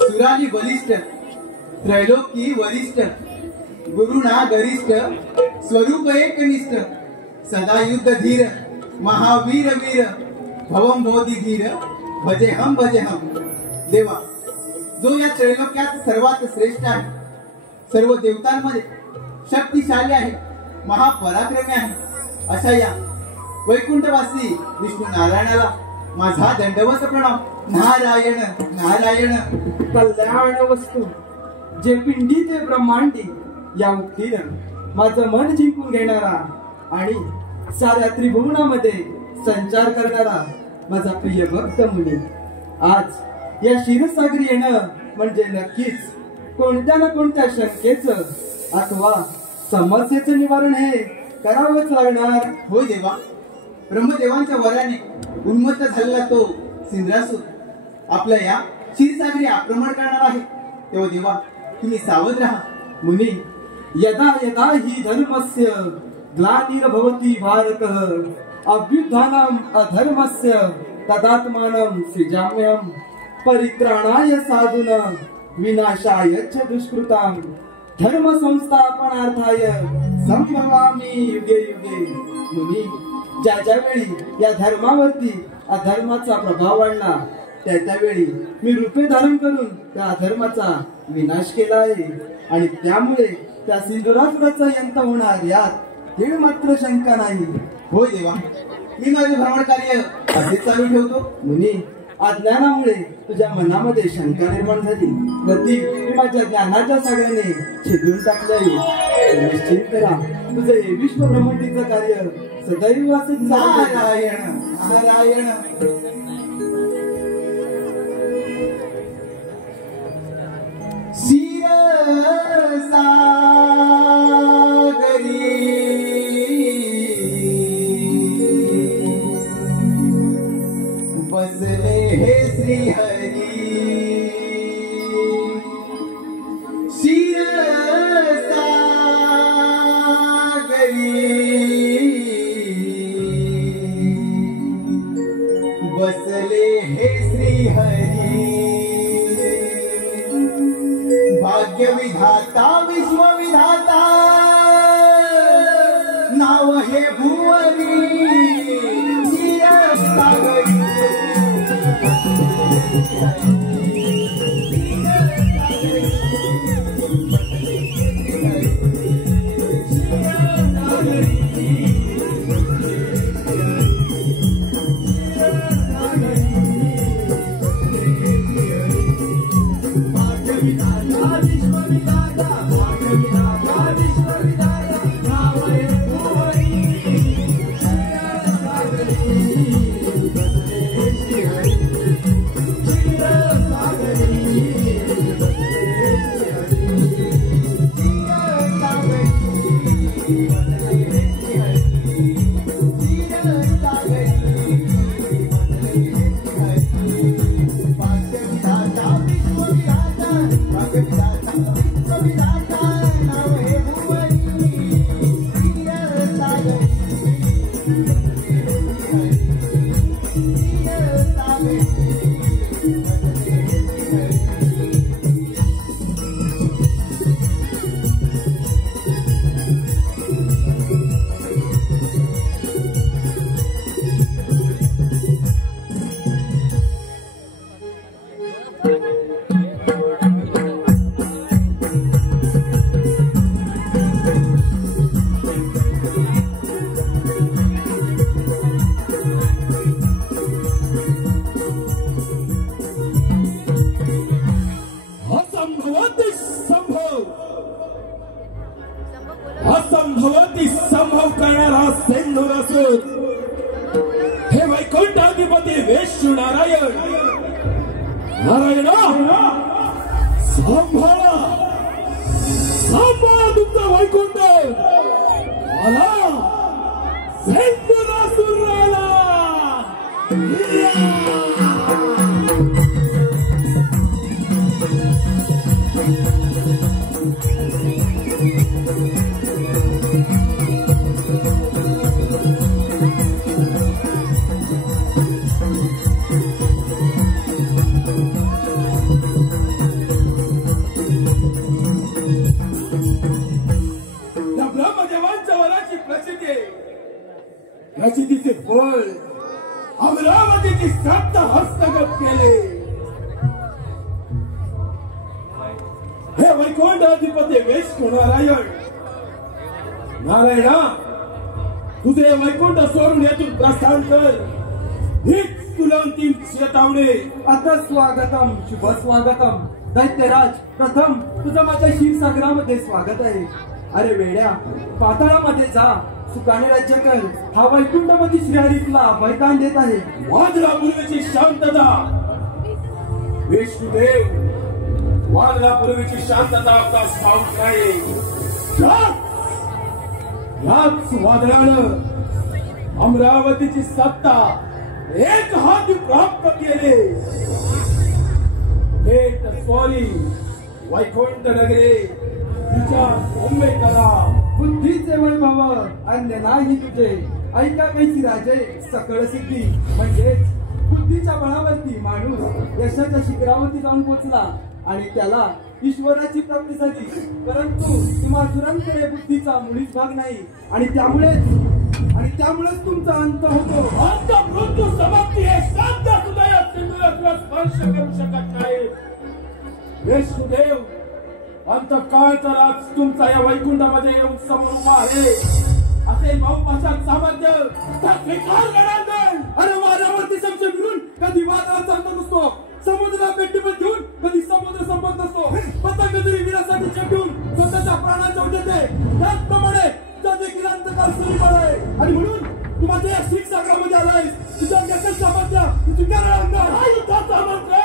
सुराली बलिष्ठ, त्रैलोकी वरिष्ठ, गुरुना गरिष्ठ, स्वरूप एकनिष्ठ, सदा युद्ध धीर, महावीर वीर, भवम बोधी धीर, भजे हम देवा, जो या त्रैलोक्यात सर्वात श्रेष्ठ आहे, सर्व देवतांमध्ये शक्तिशाली आहे, महापराक्रमी आहे, अशा या वैकुंठवासी विष्णू नारायणाला माझा दंडवत प्रणाम. नारायण नारायण. कल्याण वस्तू जे पिंडी ते ब्रह्मांडी या उक्तीनं माझं मन जिंकून घेणारा आणि साऱ्या त्रिभुवनामध्ये संचार करणारा माझा प्रिय भक्त मुनी, आज या क्षीरसागरी येणं म्हणजे नक्कीच कोणत्या ना कोणत्या शंकेचं अथवा समस्येचं निवारण हे करावंच लागणार. होय देवा, ब्रह्मदेवांच्या वराने उन्मत्त झालेला तो सिंद्रासूर आपल्या या क्षीरसागरी आक्रमण करणार आहे. तेव्हा देवा तुम्ही सावध राहा. मुनी, यदा यदा हि धर्मस्य ग्लानिर्भवति भारतः अभ्युत्थानम् अधर्मस्य तदात्मानं सृजाम्यहम् परित्राणाय साधूनां विनाशाय च दुष्कृतां धर्म संस्थापनार्थाय संभवामि युगे युगे. मुनी, ज्या ज्यावेळी या धर्मावरती अधर्माचा प्रभाव वाढला त्यावेळी मी रूपे धारण करून त्या अधर्माचा विनाश केला आहे आणि त्यामुळे त्या सिंधुरासुराचा अंत होणार यात तीळ मात्र शंका नाही. होय देवा, मी माझे भ्रमण कार्य असेच चालू ठेवतो. मुनी, अज्ञानामुळे तुझ्या मनामध्ये शंका निर्माण झाली गती मी माझ्या ज्ञानाच्या सागराने छेदून टाकले आहे. निश्चिंत राहा, तुझे हे विश्व भ्रमंतीचं कार्य सदैव असंच नारायण नारायण. बसले हे श्री हरी बसले हे श्री हरी भाग्य विधाता विश्वविधाता नाव हे भुवनी क्षीरसागरी. असंभवती संभव करणारा सिंधुरासूर हे वैकुंठाधिपती वेश्यू नारायण. नारायणा, सांभाळा सांभाळा तुमचा वैकुंठ. आला सिंधुरासूर आला. प्रचितीचे फळ अमरावतीची सत्ता हस्तगत केले. हे वैकुंठाधिपती वेश्यू नारायण. नारायणा, तुझे वैकुंठ सोडून येथून प्रस्थान कर. हीच तुला अंतिम चेतावणी. आता स्वागतम, शुभ स्वागतम. दैत्यराज, प्रथम तुझं माझ्या क्षीरसागरामध्ये स्वागत आहे. अरे वेड्या, पाताळामध्ये जा, सुखाने राज्य कर. हा वैकुंठपती श्रीहरी तुला मैदान देत आहे. वादळापूर्वीची शांतता विष्णुदेव, वादळापूर्वीची शांतता आता साऊंड आहे. याच वादळानं अमरावतीची सत्ता एक हाती प्राप्त केले. थेट स्वारी वैकुंठ नगरी तिच्या मुंबई करा. बुद्धीचे वैभव अन्य नाही तुझे, ऐका कैसी राजे सकळ सिद्धी. म्हणजेच बुद्धीच्या बळावरती माणूस यशाच्या शिखरावरती जाऊन पोचला आणि त्याला ईश्वराची प्राप्ती झाली. परंतु तुम्हा दुरांकडे बुद्धीचा मुळीच भाग नाही आणि त्यामुळेच तुमचा अंत होतो. अंत मृत्यू समाप्ती हे शांत हृदय सिंधूला तुला स्पर्श करू शकत नाही. विष्णुदेव, अंत काळ तर आज तुमचा या वैकुंठामध्ये येऊन समोर उभा आहे. असे बहुपाशात सामर्थ्य स्वीकार करणार नाही. अरे वाऱ्यावरती संशय फिरून कधी वादळात चालत नसतो, समुद्राला पेटीपत घेऊन कधी समुद्र संपत नसतो. पतंग जरी विरासाठी चेपून स्वतःच्या प्राणाच्या उद्देते, त्याचप्रमाणे तुझा देखील अंतकाळ सुरू आहे. आणि म्हणून तू माझ्या या क्षीरसागरामध्ये आलायस. तुझ्या व्यसन सामर्थ्य स्वीकारणार नाही. युद्धाचा मंत्र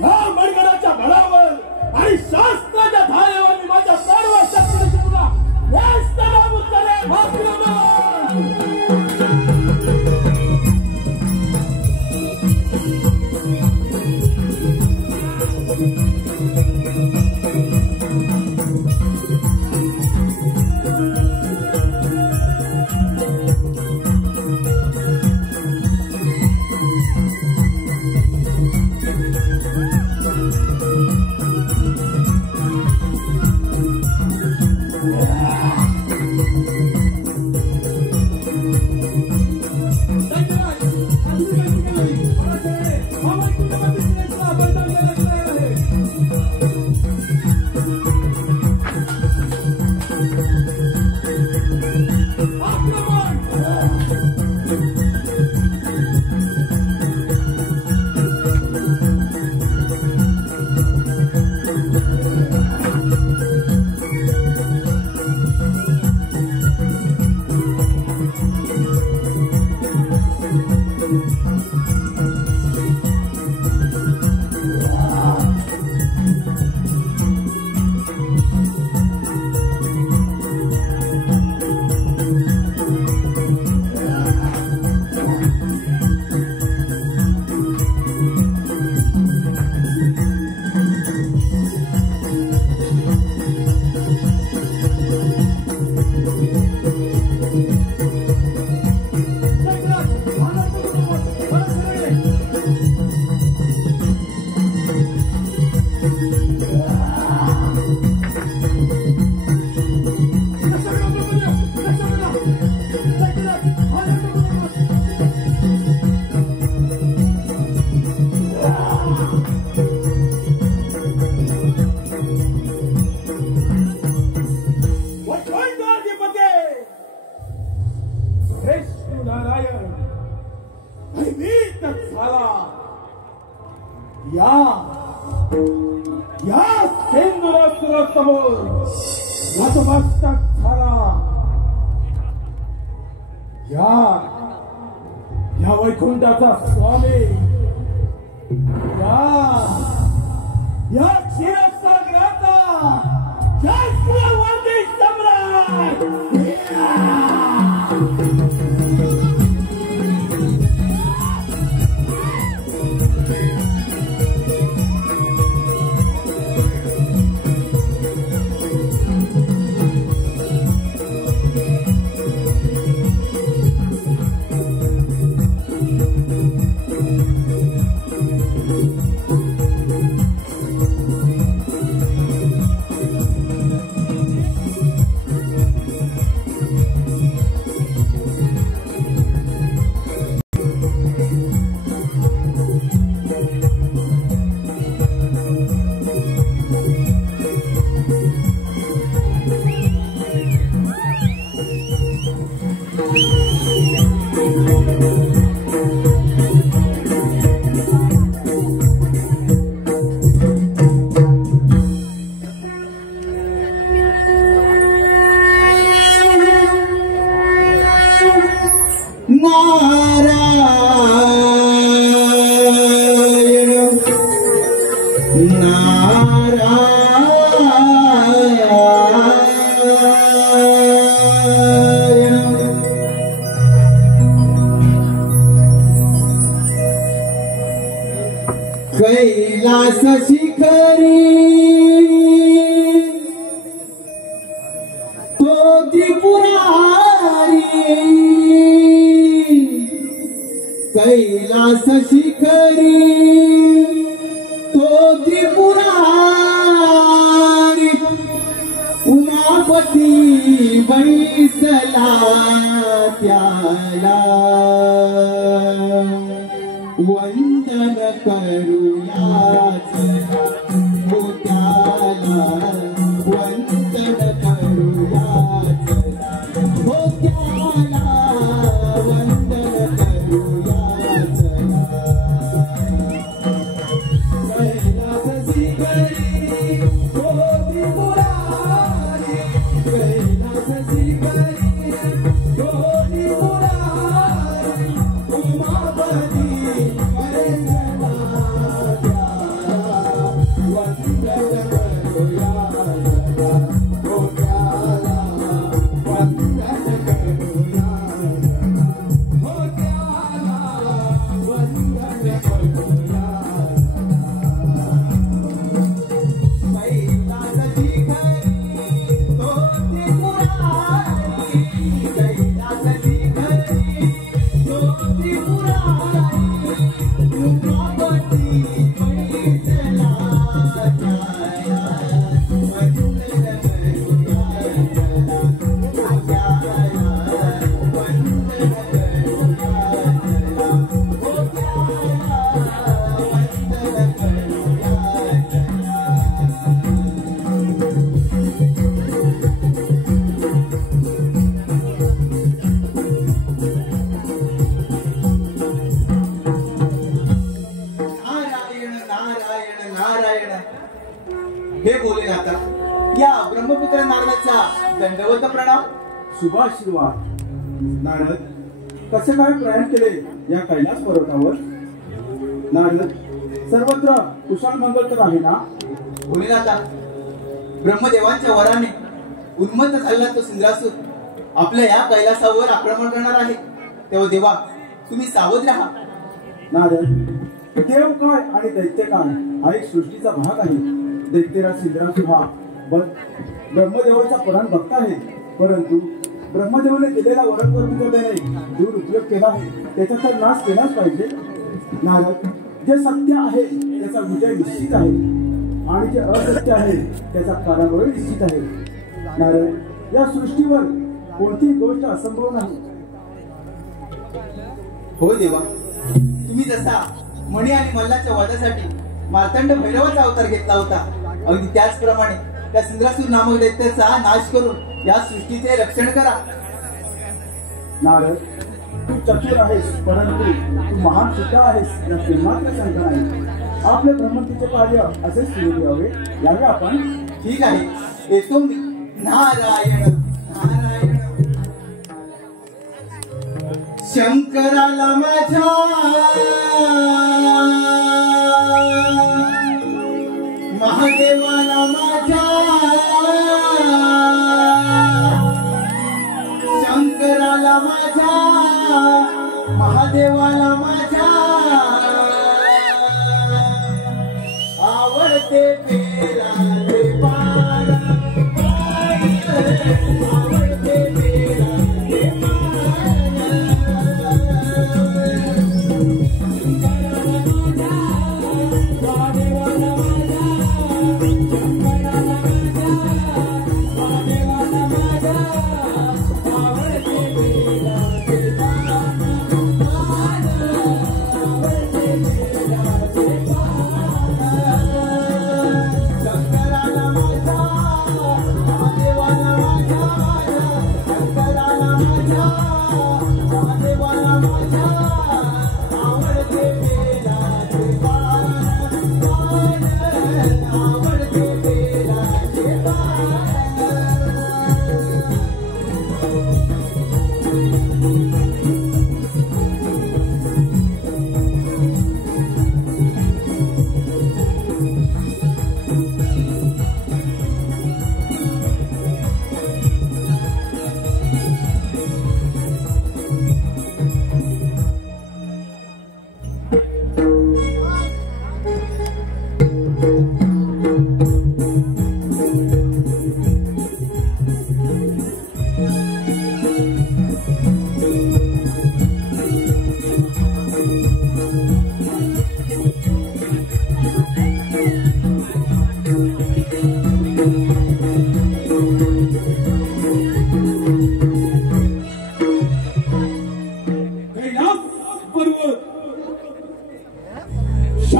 या मणगडाच्या बळावर आणि शास्त्राच्या धारेवर मी माझ्या सर्व शस्त्रशस्त्राला नेस्तनाबूत करेन. आक्रमण! या सेंदुरासुरासमोर नतमस्तक झाला. या वैकुंठाचा स्वामी, या क्षीरसागराचा जास्वंदी सम्राट. कैलास शिखरी तो त्रिपुरारी कैलास शिखरी तो त्रिपुरारी उमापती बैसला त्याला वंदन करूया मोत्याला वंदन करूया मोत्याला वंदन करूया कैलास शिखरी तो त्रिपुरारी कैलास शिखरी तो त्रिपुरारी उमापती हे बोले आता या ब्रह्मपुत्र नारदाचा दंडवत प्रणाम. शुभाशीर्वाद. नारद कसे काय प्रयाण केले या कैलास पर्वतावर? नारद सर्वत्र कुशल मंगल तर आहे ना? भोलेनाथा ब्रह्मदेवांच्या वराने उन्मत्त झालेला तो सिंद्रासूर आपल्या या कैलासावर आक्रमण करणार आहे. तेव्हा देवा तुम्ही सावध राहा. नारद देव काय आणि दैत्य काय हा एक सृष्टीचा भाग आहे. दैत्यराज सिंद्रासूर हा ब्रह्मदेवाचा पुराण भक्त आहे, परंतु ब्रह्मदेवाने दिलेला वरदत्वाने दुरुपयोग केला आहे. त्याचा तर नाश केलाच पाहिजे. नारद जे सत्य आहे त्याचा विजय निश्चित आहे आणि जे असत्य आहे त्याचा पराभव निश्चित आहे. नारद या सृष्टीवर कोणतीही गोष्ट असंभव नाही. हो देवा तुम्ही जसा मणी आणि मल्लाच्या वधासाठी मार्तंड भैरवाचा अवतार घेतला होता, अगदी त्याचप्रमाणे त्या सिंद्रासूर नामक दैत्याचा नाश करून या सृष्टीचे रक्षण करा. नारद तू चतुर आहेस, परंतु तू महान सुद्धा आहेस यात मात्र शंका नाही. आपल्या ब्रह्मतीचे कार्य असेच सुरू द्यावे यावे आपण. ठीक आहे येतो मी. नारायण नारायण. शंकराला माझ्या महादेवाला माझ्या शंकराला माझ्या महादेवाला माझ्या आवडते पेरा ते पान आवडते पेरा ते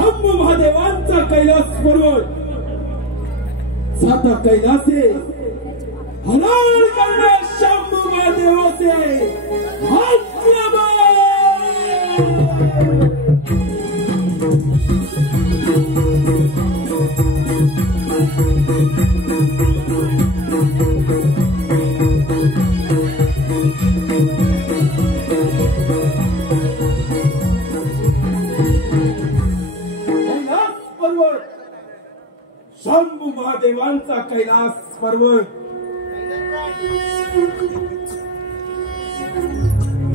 शंभू महादेवांचा कैलास पर्वत सात कैलासे हरण करणे शंभू महादेवाचे शंभू महादेवांचा कैलास पर्वत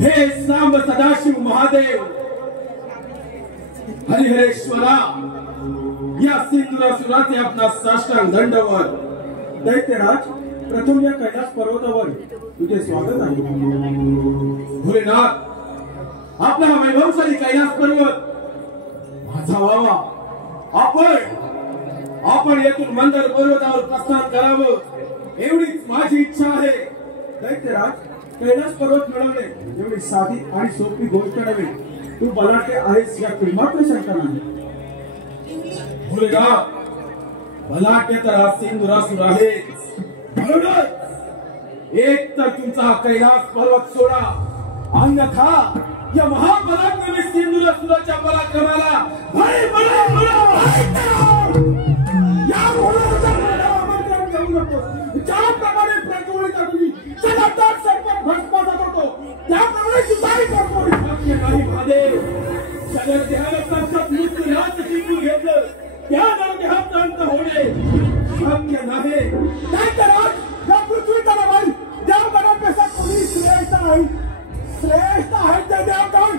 हे सांब सदाशिव महादेव हरिहरेश्वरा या सिंधुरासुराचे आपला साष्टांग दंडवत दैत्यराज प्रथम या कैलास पर्वतावर तुझे स्वागत आहे भोलेनाथ आपला हा वैभवशाली कैलास पर्वत माझा व्हावा आपण येथून मंदर पर्वतावर प्रस्थान करावं एवढीच माझी इच्छा आहे दैत्यराज कैलास पर्वत मिळवणे एवढी साधी आणि सोपी गोष्ट नव्हे तू बलाढ्य आहेस या मात्र शंका नाही भोलेनाथ बलाढ्य तर हा सिंधुरासुर आहेच म्हणूनच एक तर तुमचा हा कैलास पर्वत सोडा अन्यथा या महापराक्रमी सिंधुरासुराच्या पराक्रमाला भय ज्याप्रमाणे प्रज्वलित अग्नी जलदार सर्वात भस्माचा करतो त्याप्रमाणे तुझाही करतो नाही महादेव सगळ्या देहाला साक्षात मृत्यू ह्याच जिंकून घेतलं त्या नरदेहाचा अंत होणे शक्य नाही दैत्यराज या पृथ्वीचा बाई देवगणापेक्षा कोणी श्रेष्ठ आहे ते देवगण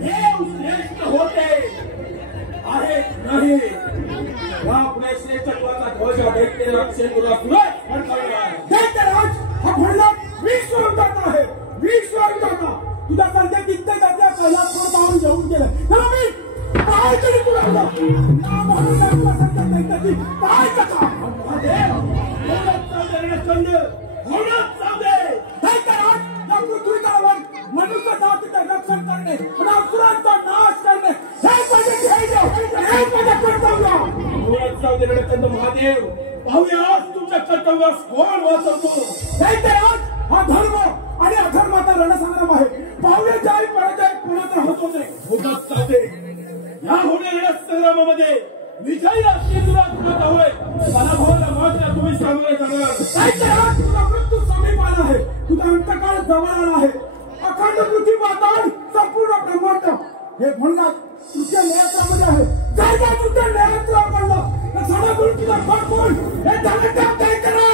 देव श्रेष्ठ होते आहेत नाही आपल्या श्रेष्ठत्वाचा ध्वज दैत्यराज सिंधुरासुरास फडकवला आहे दैत्यराज हा भोळा विश्वविजेता आहे विश्वविजेता तुझ्या सारख्या कित्येक त्याच्या कैलास पर्वतावर येऊन गेले त्याला मी काय तरी तुला ना म्हणून आपल्या सारख्या दैत्याची काय कथा महादेव होणार चालते चंद होणार चालते दैत्यराज या पृथ्वीवर मनुष्य जातीचे रक्षण करणे आणि असुरांचा नाश करणे हे माझे कर्तव्य महादेव पाहूया तुमच्या कर्तव्यास कोण वाचवतो दैत्यराज हा धर्म आणि अधर्माचा रणसंग्राम आहे पाहूया जाई पराजय कोणाचा होतो ते होतच चालते या होणाऱ्या संग्रामामध्ये विजयी सिंधुरासुराचा होय मला भावाला मात्र तुम्ही सामोरे जाणार दैत्यराज तुझा मृत्यू समीप आला आहे तुझा अंतकाळ जवळ आला आहे अखंड पृथ्वी वातावरण संपूर्ण ब्रह्मांड हे म्हणणार तुझ्या नियंत्रणामध्ये आहे जर का तुझ्या नियंत्रण पडलं तर सगळं करून तुझा फरकून हे धनका काय करा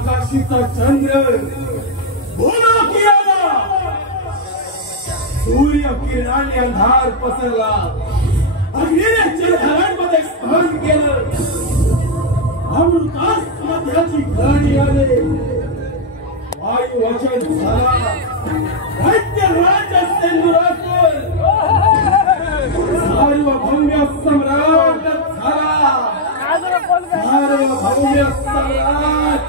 आकाशीचा चंद्र बोला की आला, सूर्य किरणाने अंधार पसरला, अग्नीच्या धारांमध्ये स्मरण केलं, अमृतास मध्याची गाणी आले, वायू वचन झाला, दैत्य राज सिंधुरासूर सार्वभौम्य सम्राट झाला, सार्वभौम्य सम्राट।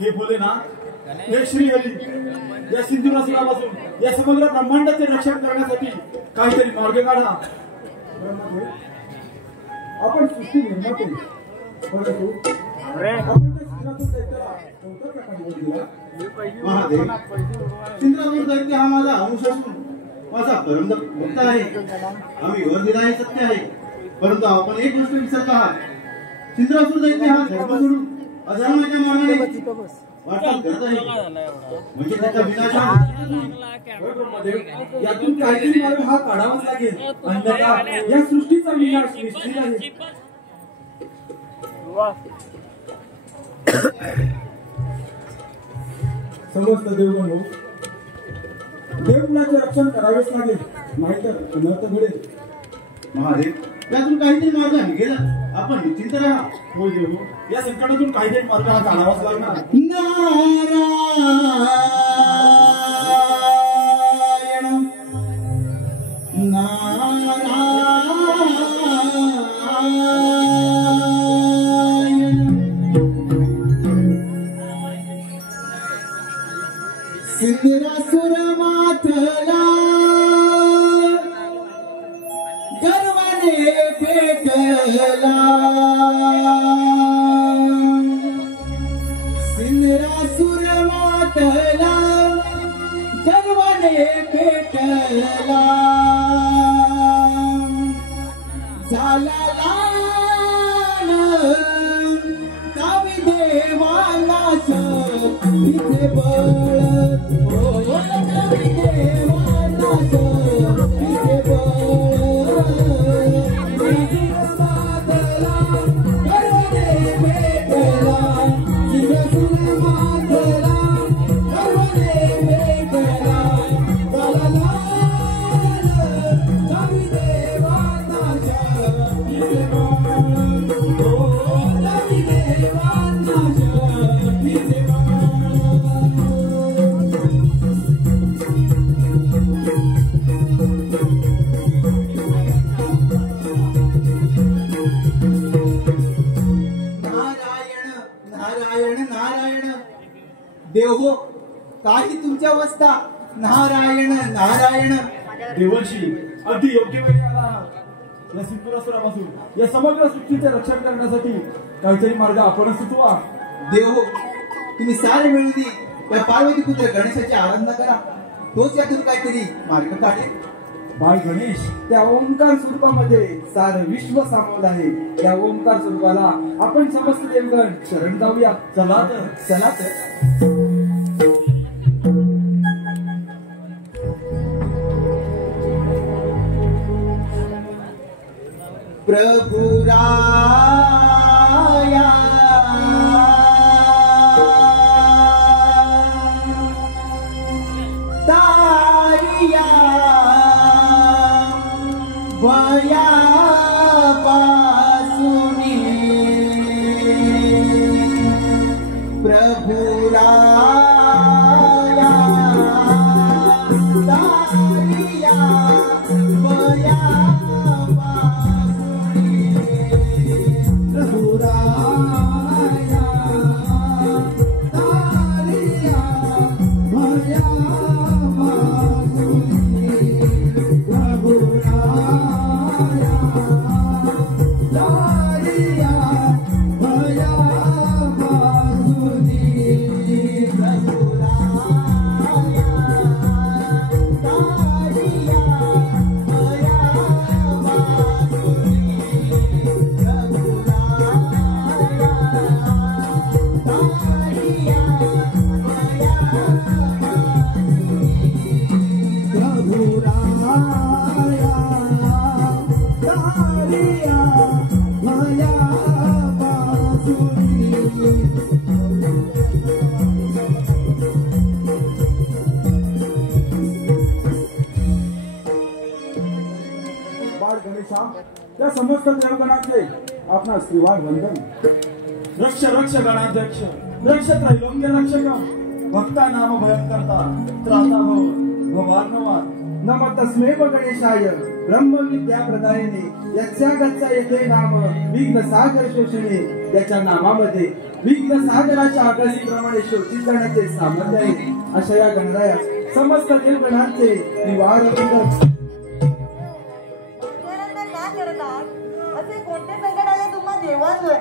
हे बोले ना, हे श्रीहरी या सिंधुरासुरापासून या समग्र ब्रह्मांडाचे रक्षण करण्यासाठी काहीतरी मार्ग काढा। आपण सृष्टी निर्माते, परंतु आपण त्या सिंधुरासूर दैत्याला कोणत्या प्रकारे वध दिला? महादेव, सिंधुरासूर दैत्य हा माझा अंश असून माझा परमभक्त आहे, आम्ही वर दिला हे सत्य आहे, परंतु आपण एक गोष्ट विसरत आहात, सिंधुरासूर दैत्य हा धर्म सोडून अधर्माच्या मार्गाने वाटचाल करत आहे, म्हणजे त्याचा विनाश यातून काहीतरी मार्ग हा काढावाच लागेल, अन्यथा या सृष्टीचा विनाश निश्चित आहे। समस्त देवगण हो, देवगुणाचे रक्षण करावेच लागेल, नाहीतर अनर्थ घडेल। महादेव, यातून काहीतरी मार्ग निघेल, आपण निश्चिंत राहा। हो देव, या संकटातून काहीतरी मार्ग हा काढावाच लागणार। नारायण सिंधुरासूर माथला गर्वाने पेटला, सिंधुरासूर माथला गर्वाने पेटला, झाला लाल कावी देवानाश तिथे बळ, कावी देवानाश तिथे बळ, देव हो, काही तुमच्या अवस्था, नारायण नारायण। देवर्षी अगदी योग्य वेळी आला आहात। या सिंधुरासुरापासून या समग्र सृष्टीचे रक्षण करण्यासाठी काहीतरी मार्ग आपणच सुचवा। देव हो, तुम्ही सारे मिळून त्या पार्वती पुत्र गणेशाची आराधना करा, तोच यातून काहीतरी मार्ग काढेल। बाळ गणेश, त्या ओंकार स्वरूपामध्ये सारं विश्व सामावलं आहे, त्या ओंकार स्वरूपाला आपण समस्त देवगण शरण जाऊया। चला तर, चला तर। प्रभु राया तारिया भया पासुनी, प्रभु राया तारिया भया प्रभु त्या समस्त देवगणाचे आपणा श्रीवान वंदन. रक्ष रक्ष गणाध्यक्ष रक्ष त्रैलोक्य रक्षक भक्ता नाम भयंकरता त्राता भव भवार्णवान. नम तस्मेव गणेशाय ब्रह्मविद्या प्रदायने. यच्चा गच्चा येथे नाम विघ्न सागर शोषणे. त्याच्या नामामध्ये विघ्न सागराच्या आकाशीप्रमाणे शोषित करण्याचे सामर्थ्य आहे. अशा या गणरायास समस्त देवगणांचे निवार वंदन. असे कोणते संकट आले तुम्हा देवांवर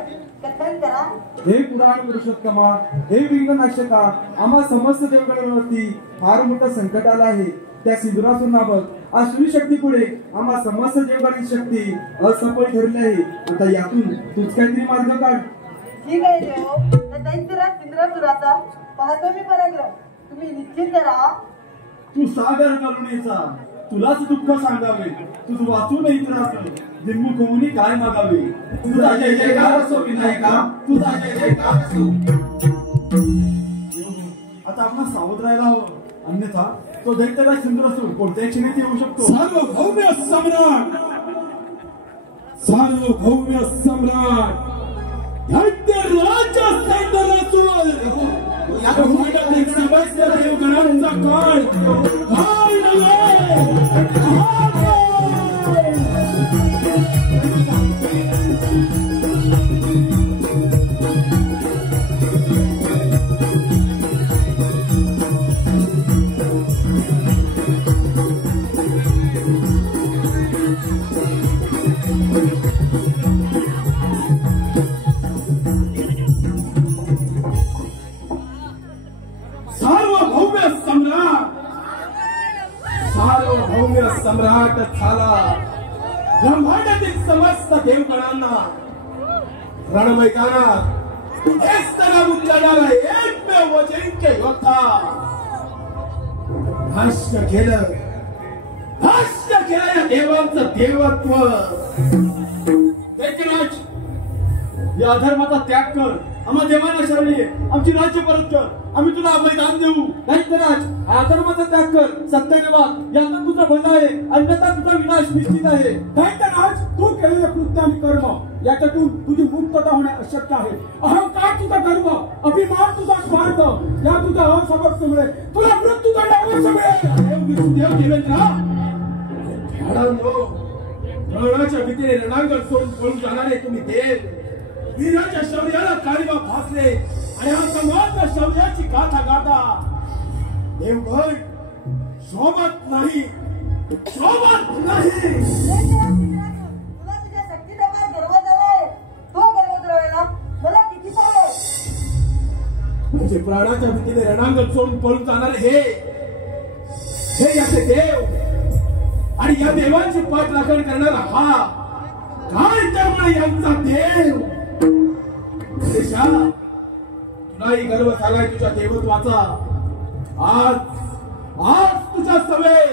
कथन करा. हे पुराण पुरुषोत्तमा, हे विघ्ननाशका, आम्हा समस्त देवगणांवरती फार मोठं संकट आलं आहे. त्या सिंधुरासूर नामक अश्विनी शक्ती पुढे आम्हा समस्त देवगणांची शक्ती असफल ठरली आहे. आता यातून तूच काहीतरी मार्ग काढ. ठीक आहे देव. त्या दैत्यराज सिंधुरासुराचा पाहतो मी पराक्रम. तुम्ही निश्चित करा. तू सागर करुणेचा तुलाच दुःख सांगावे. तुझ वाचून इतरास लिंबू कोमनी काय मागावे. तुझा जय जयकार असो विनायका तुझा जय जयकार असो. आता आपण सावध राहायला हवं. अन्यथा तो दैत्यराज सिंधुरासूर कोणत्याही क्षणी येऊ शकतो. सार्वभौम्य सम्राट सार्वभौम्य सम्राट दैत्यराज सिंधुरासूर ब्रह्मांडातील समस्त देवगणांचा काळ सम्राट झाला. ब्रह्मांडातील समस्त देवगणांना रण मैदानात उतरणारा एकमेव अजिंक्य योद्धा भाष्य केलं या देवांचं देवत्व. दैत्यराज या अधर्माचा त्याग कर. आम्हा देवांना शरण ये. आमची राज्य परत कर. आम्ही तुला मैदान देऊ. दैत्यराज हा अधर्माचा त्याग कर. सत्याने वाग. यातून तुझं भलं आहे अन्यथा तुझा विनाश निश्चित आहे. दैत्यराज तू केलेले कृत्य आणि कर्म याच्यातून तुझी मुक्तता होणे अशक्य आहे. अहंकार तुझा गर्व, अभिमान तुझा स्वार्थ या तुझ्या असमर्थतेमुळे तुला मृत्यूदंड अवश्य मिळेल. देव देवेंद्र रणाच्या भीतीने रणांगण सोडून पळून जाणारे तुम्ही देव वीराच्या शौर्याला काळीमा भासले आणि हा समाज शौर्याची गाथा गाथा देवगण शोभत नाही. तुला तुझ्या शक्तीचा फार गर्व झालाय. तो गर्व द्रवायला मला किती पाहिजे. म्हणजे प्राणाच्या भीतीने रणांगण सोडून पळून जाणारे हे याचे देव आणि या देवांची पाठ राखण करणारा हा काय त्यामुळे यांचा देव. तुलाही गर्व झालाय तुझ्या देवत्वाचा. आज तुझ्या सवेत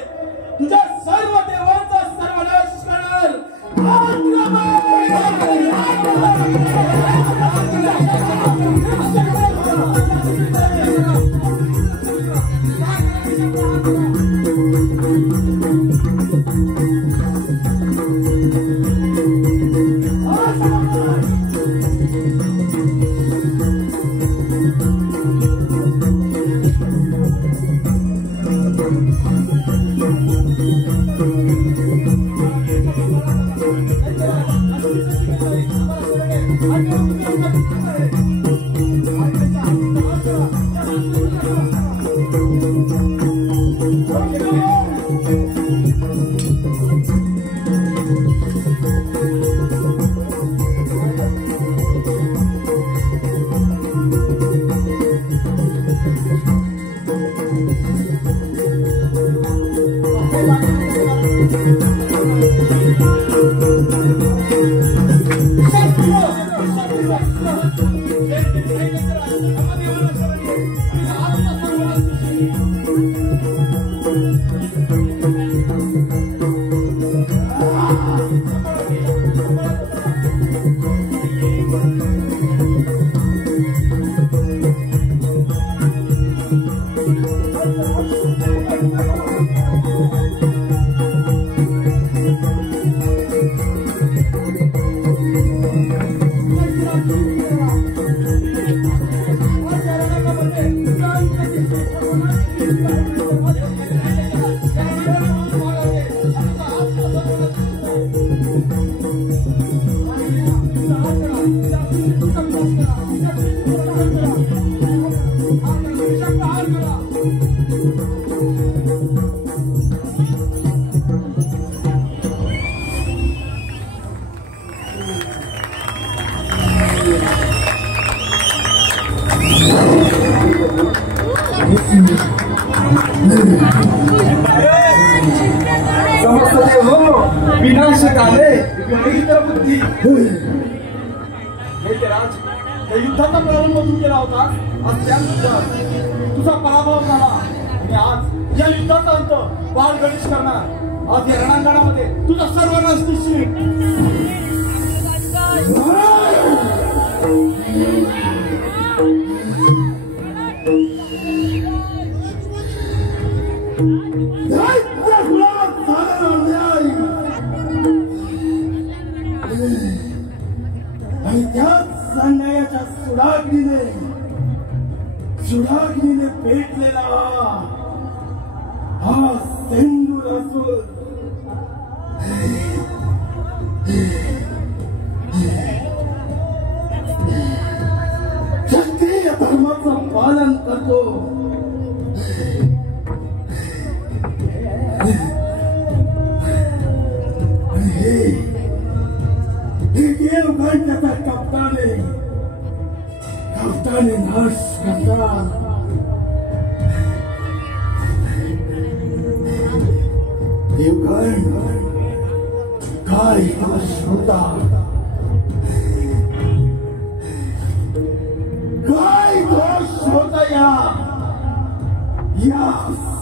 तुझ्या सर्व देवांचा सर्वनाश करणार. समजते हो विनाशक आले विपरीत बुद्धी हे ते राज या युद्धाचा प्रारंभ तू केला होता आज त्या युद्धात तुझा पराभव झाला आणि आज या युद्धाचा अंत बाळ गणेश करणार आज या रणांगणामध्ये तुझा सर्वनाश निश्चित आणि त्याच अन्यायाच्या सुडाग्नीने पेटलेला हा सेंदूर असून क्षत्रिय धर्माचं पालन करतो देवगण त्याचा कप्ताने नाश करतात देवगण काय दोष होता काय दोष होता या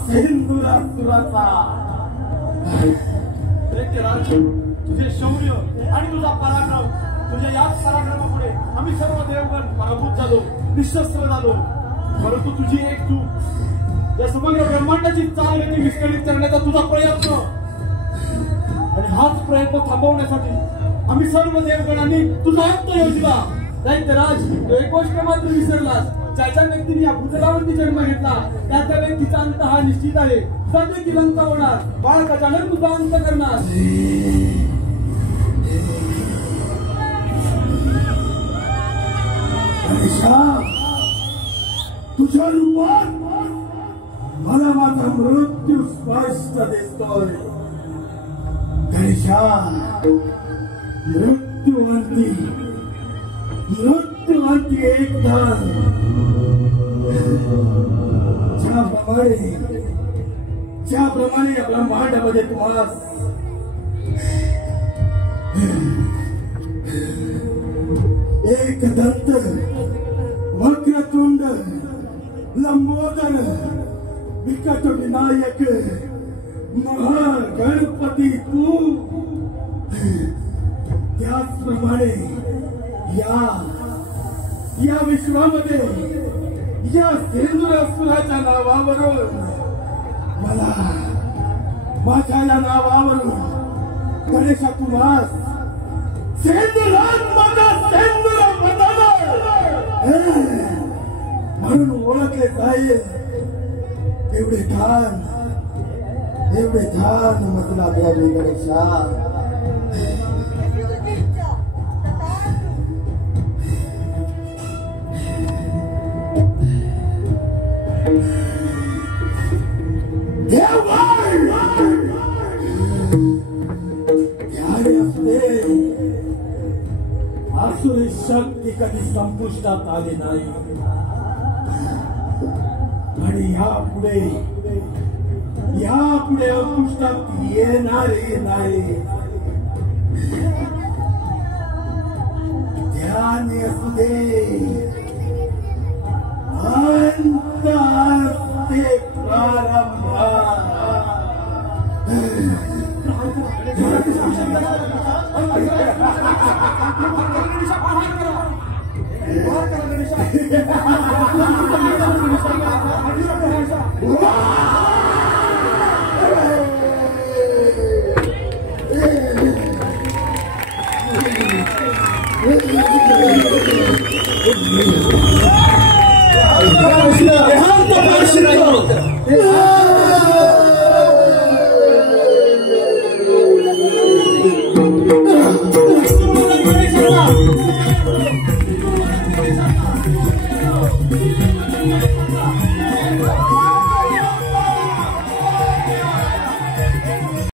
सेंदुरासुराचा तुझे शौर्य आणि तुझा पराक्रम तुझ्या याच पराक्रमामुळे आम्ही सर्व देवगण पराभूत झालो निशस्त्र झालो परंतु तुझी एक चूक या समग्र ब्रह्मांडाची चालगती विस्कळीत करण्याचा तुझा प्रयत्न आणि हाच प्रयत्न थांबवण्यासाठी आम्ही सर्व देवगणांनी तुझा अंत योजला दैत्यराज तो एक गोष्ट मात्र विसरलास ज्याच्या व्यक्तीने या भूतलावरती जन्म घेतला त्या व्यक्तीचा अंत हा निश्चित आहे सध्या लंका होणार बाळ गजानन तुझा अंत करणार तुझ्या रूपात मला माझा मृत्यू स्पष्ट दिसतोय गणेशा मृत्यूवंती एकदा ज्याप्रमाणे या ब्रह्मांडामध्ये तुम्हाला एक दंत वक्रतुंड लंबोदर विकट विनायक महागणपती तू त्याचप्रमाणे या विश्वामध्ये या सेंदुरासुराच्या नावावरून मला माझ्या या नावावरून गणेशा तुम्हास सेंदुरात्मका सेंदुर म्हणून ओळखले जाईल एवढे धान म्हटला द्यावे गणेशा आसुरी शक्ती कधी संपुष्टात आली नाही आणि यापुढे अंकुष्टात येणारे नाही ध्यान असू दे अंत असते प्रारंभ Yeah.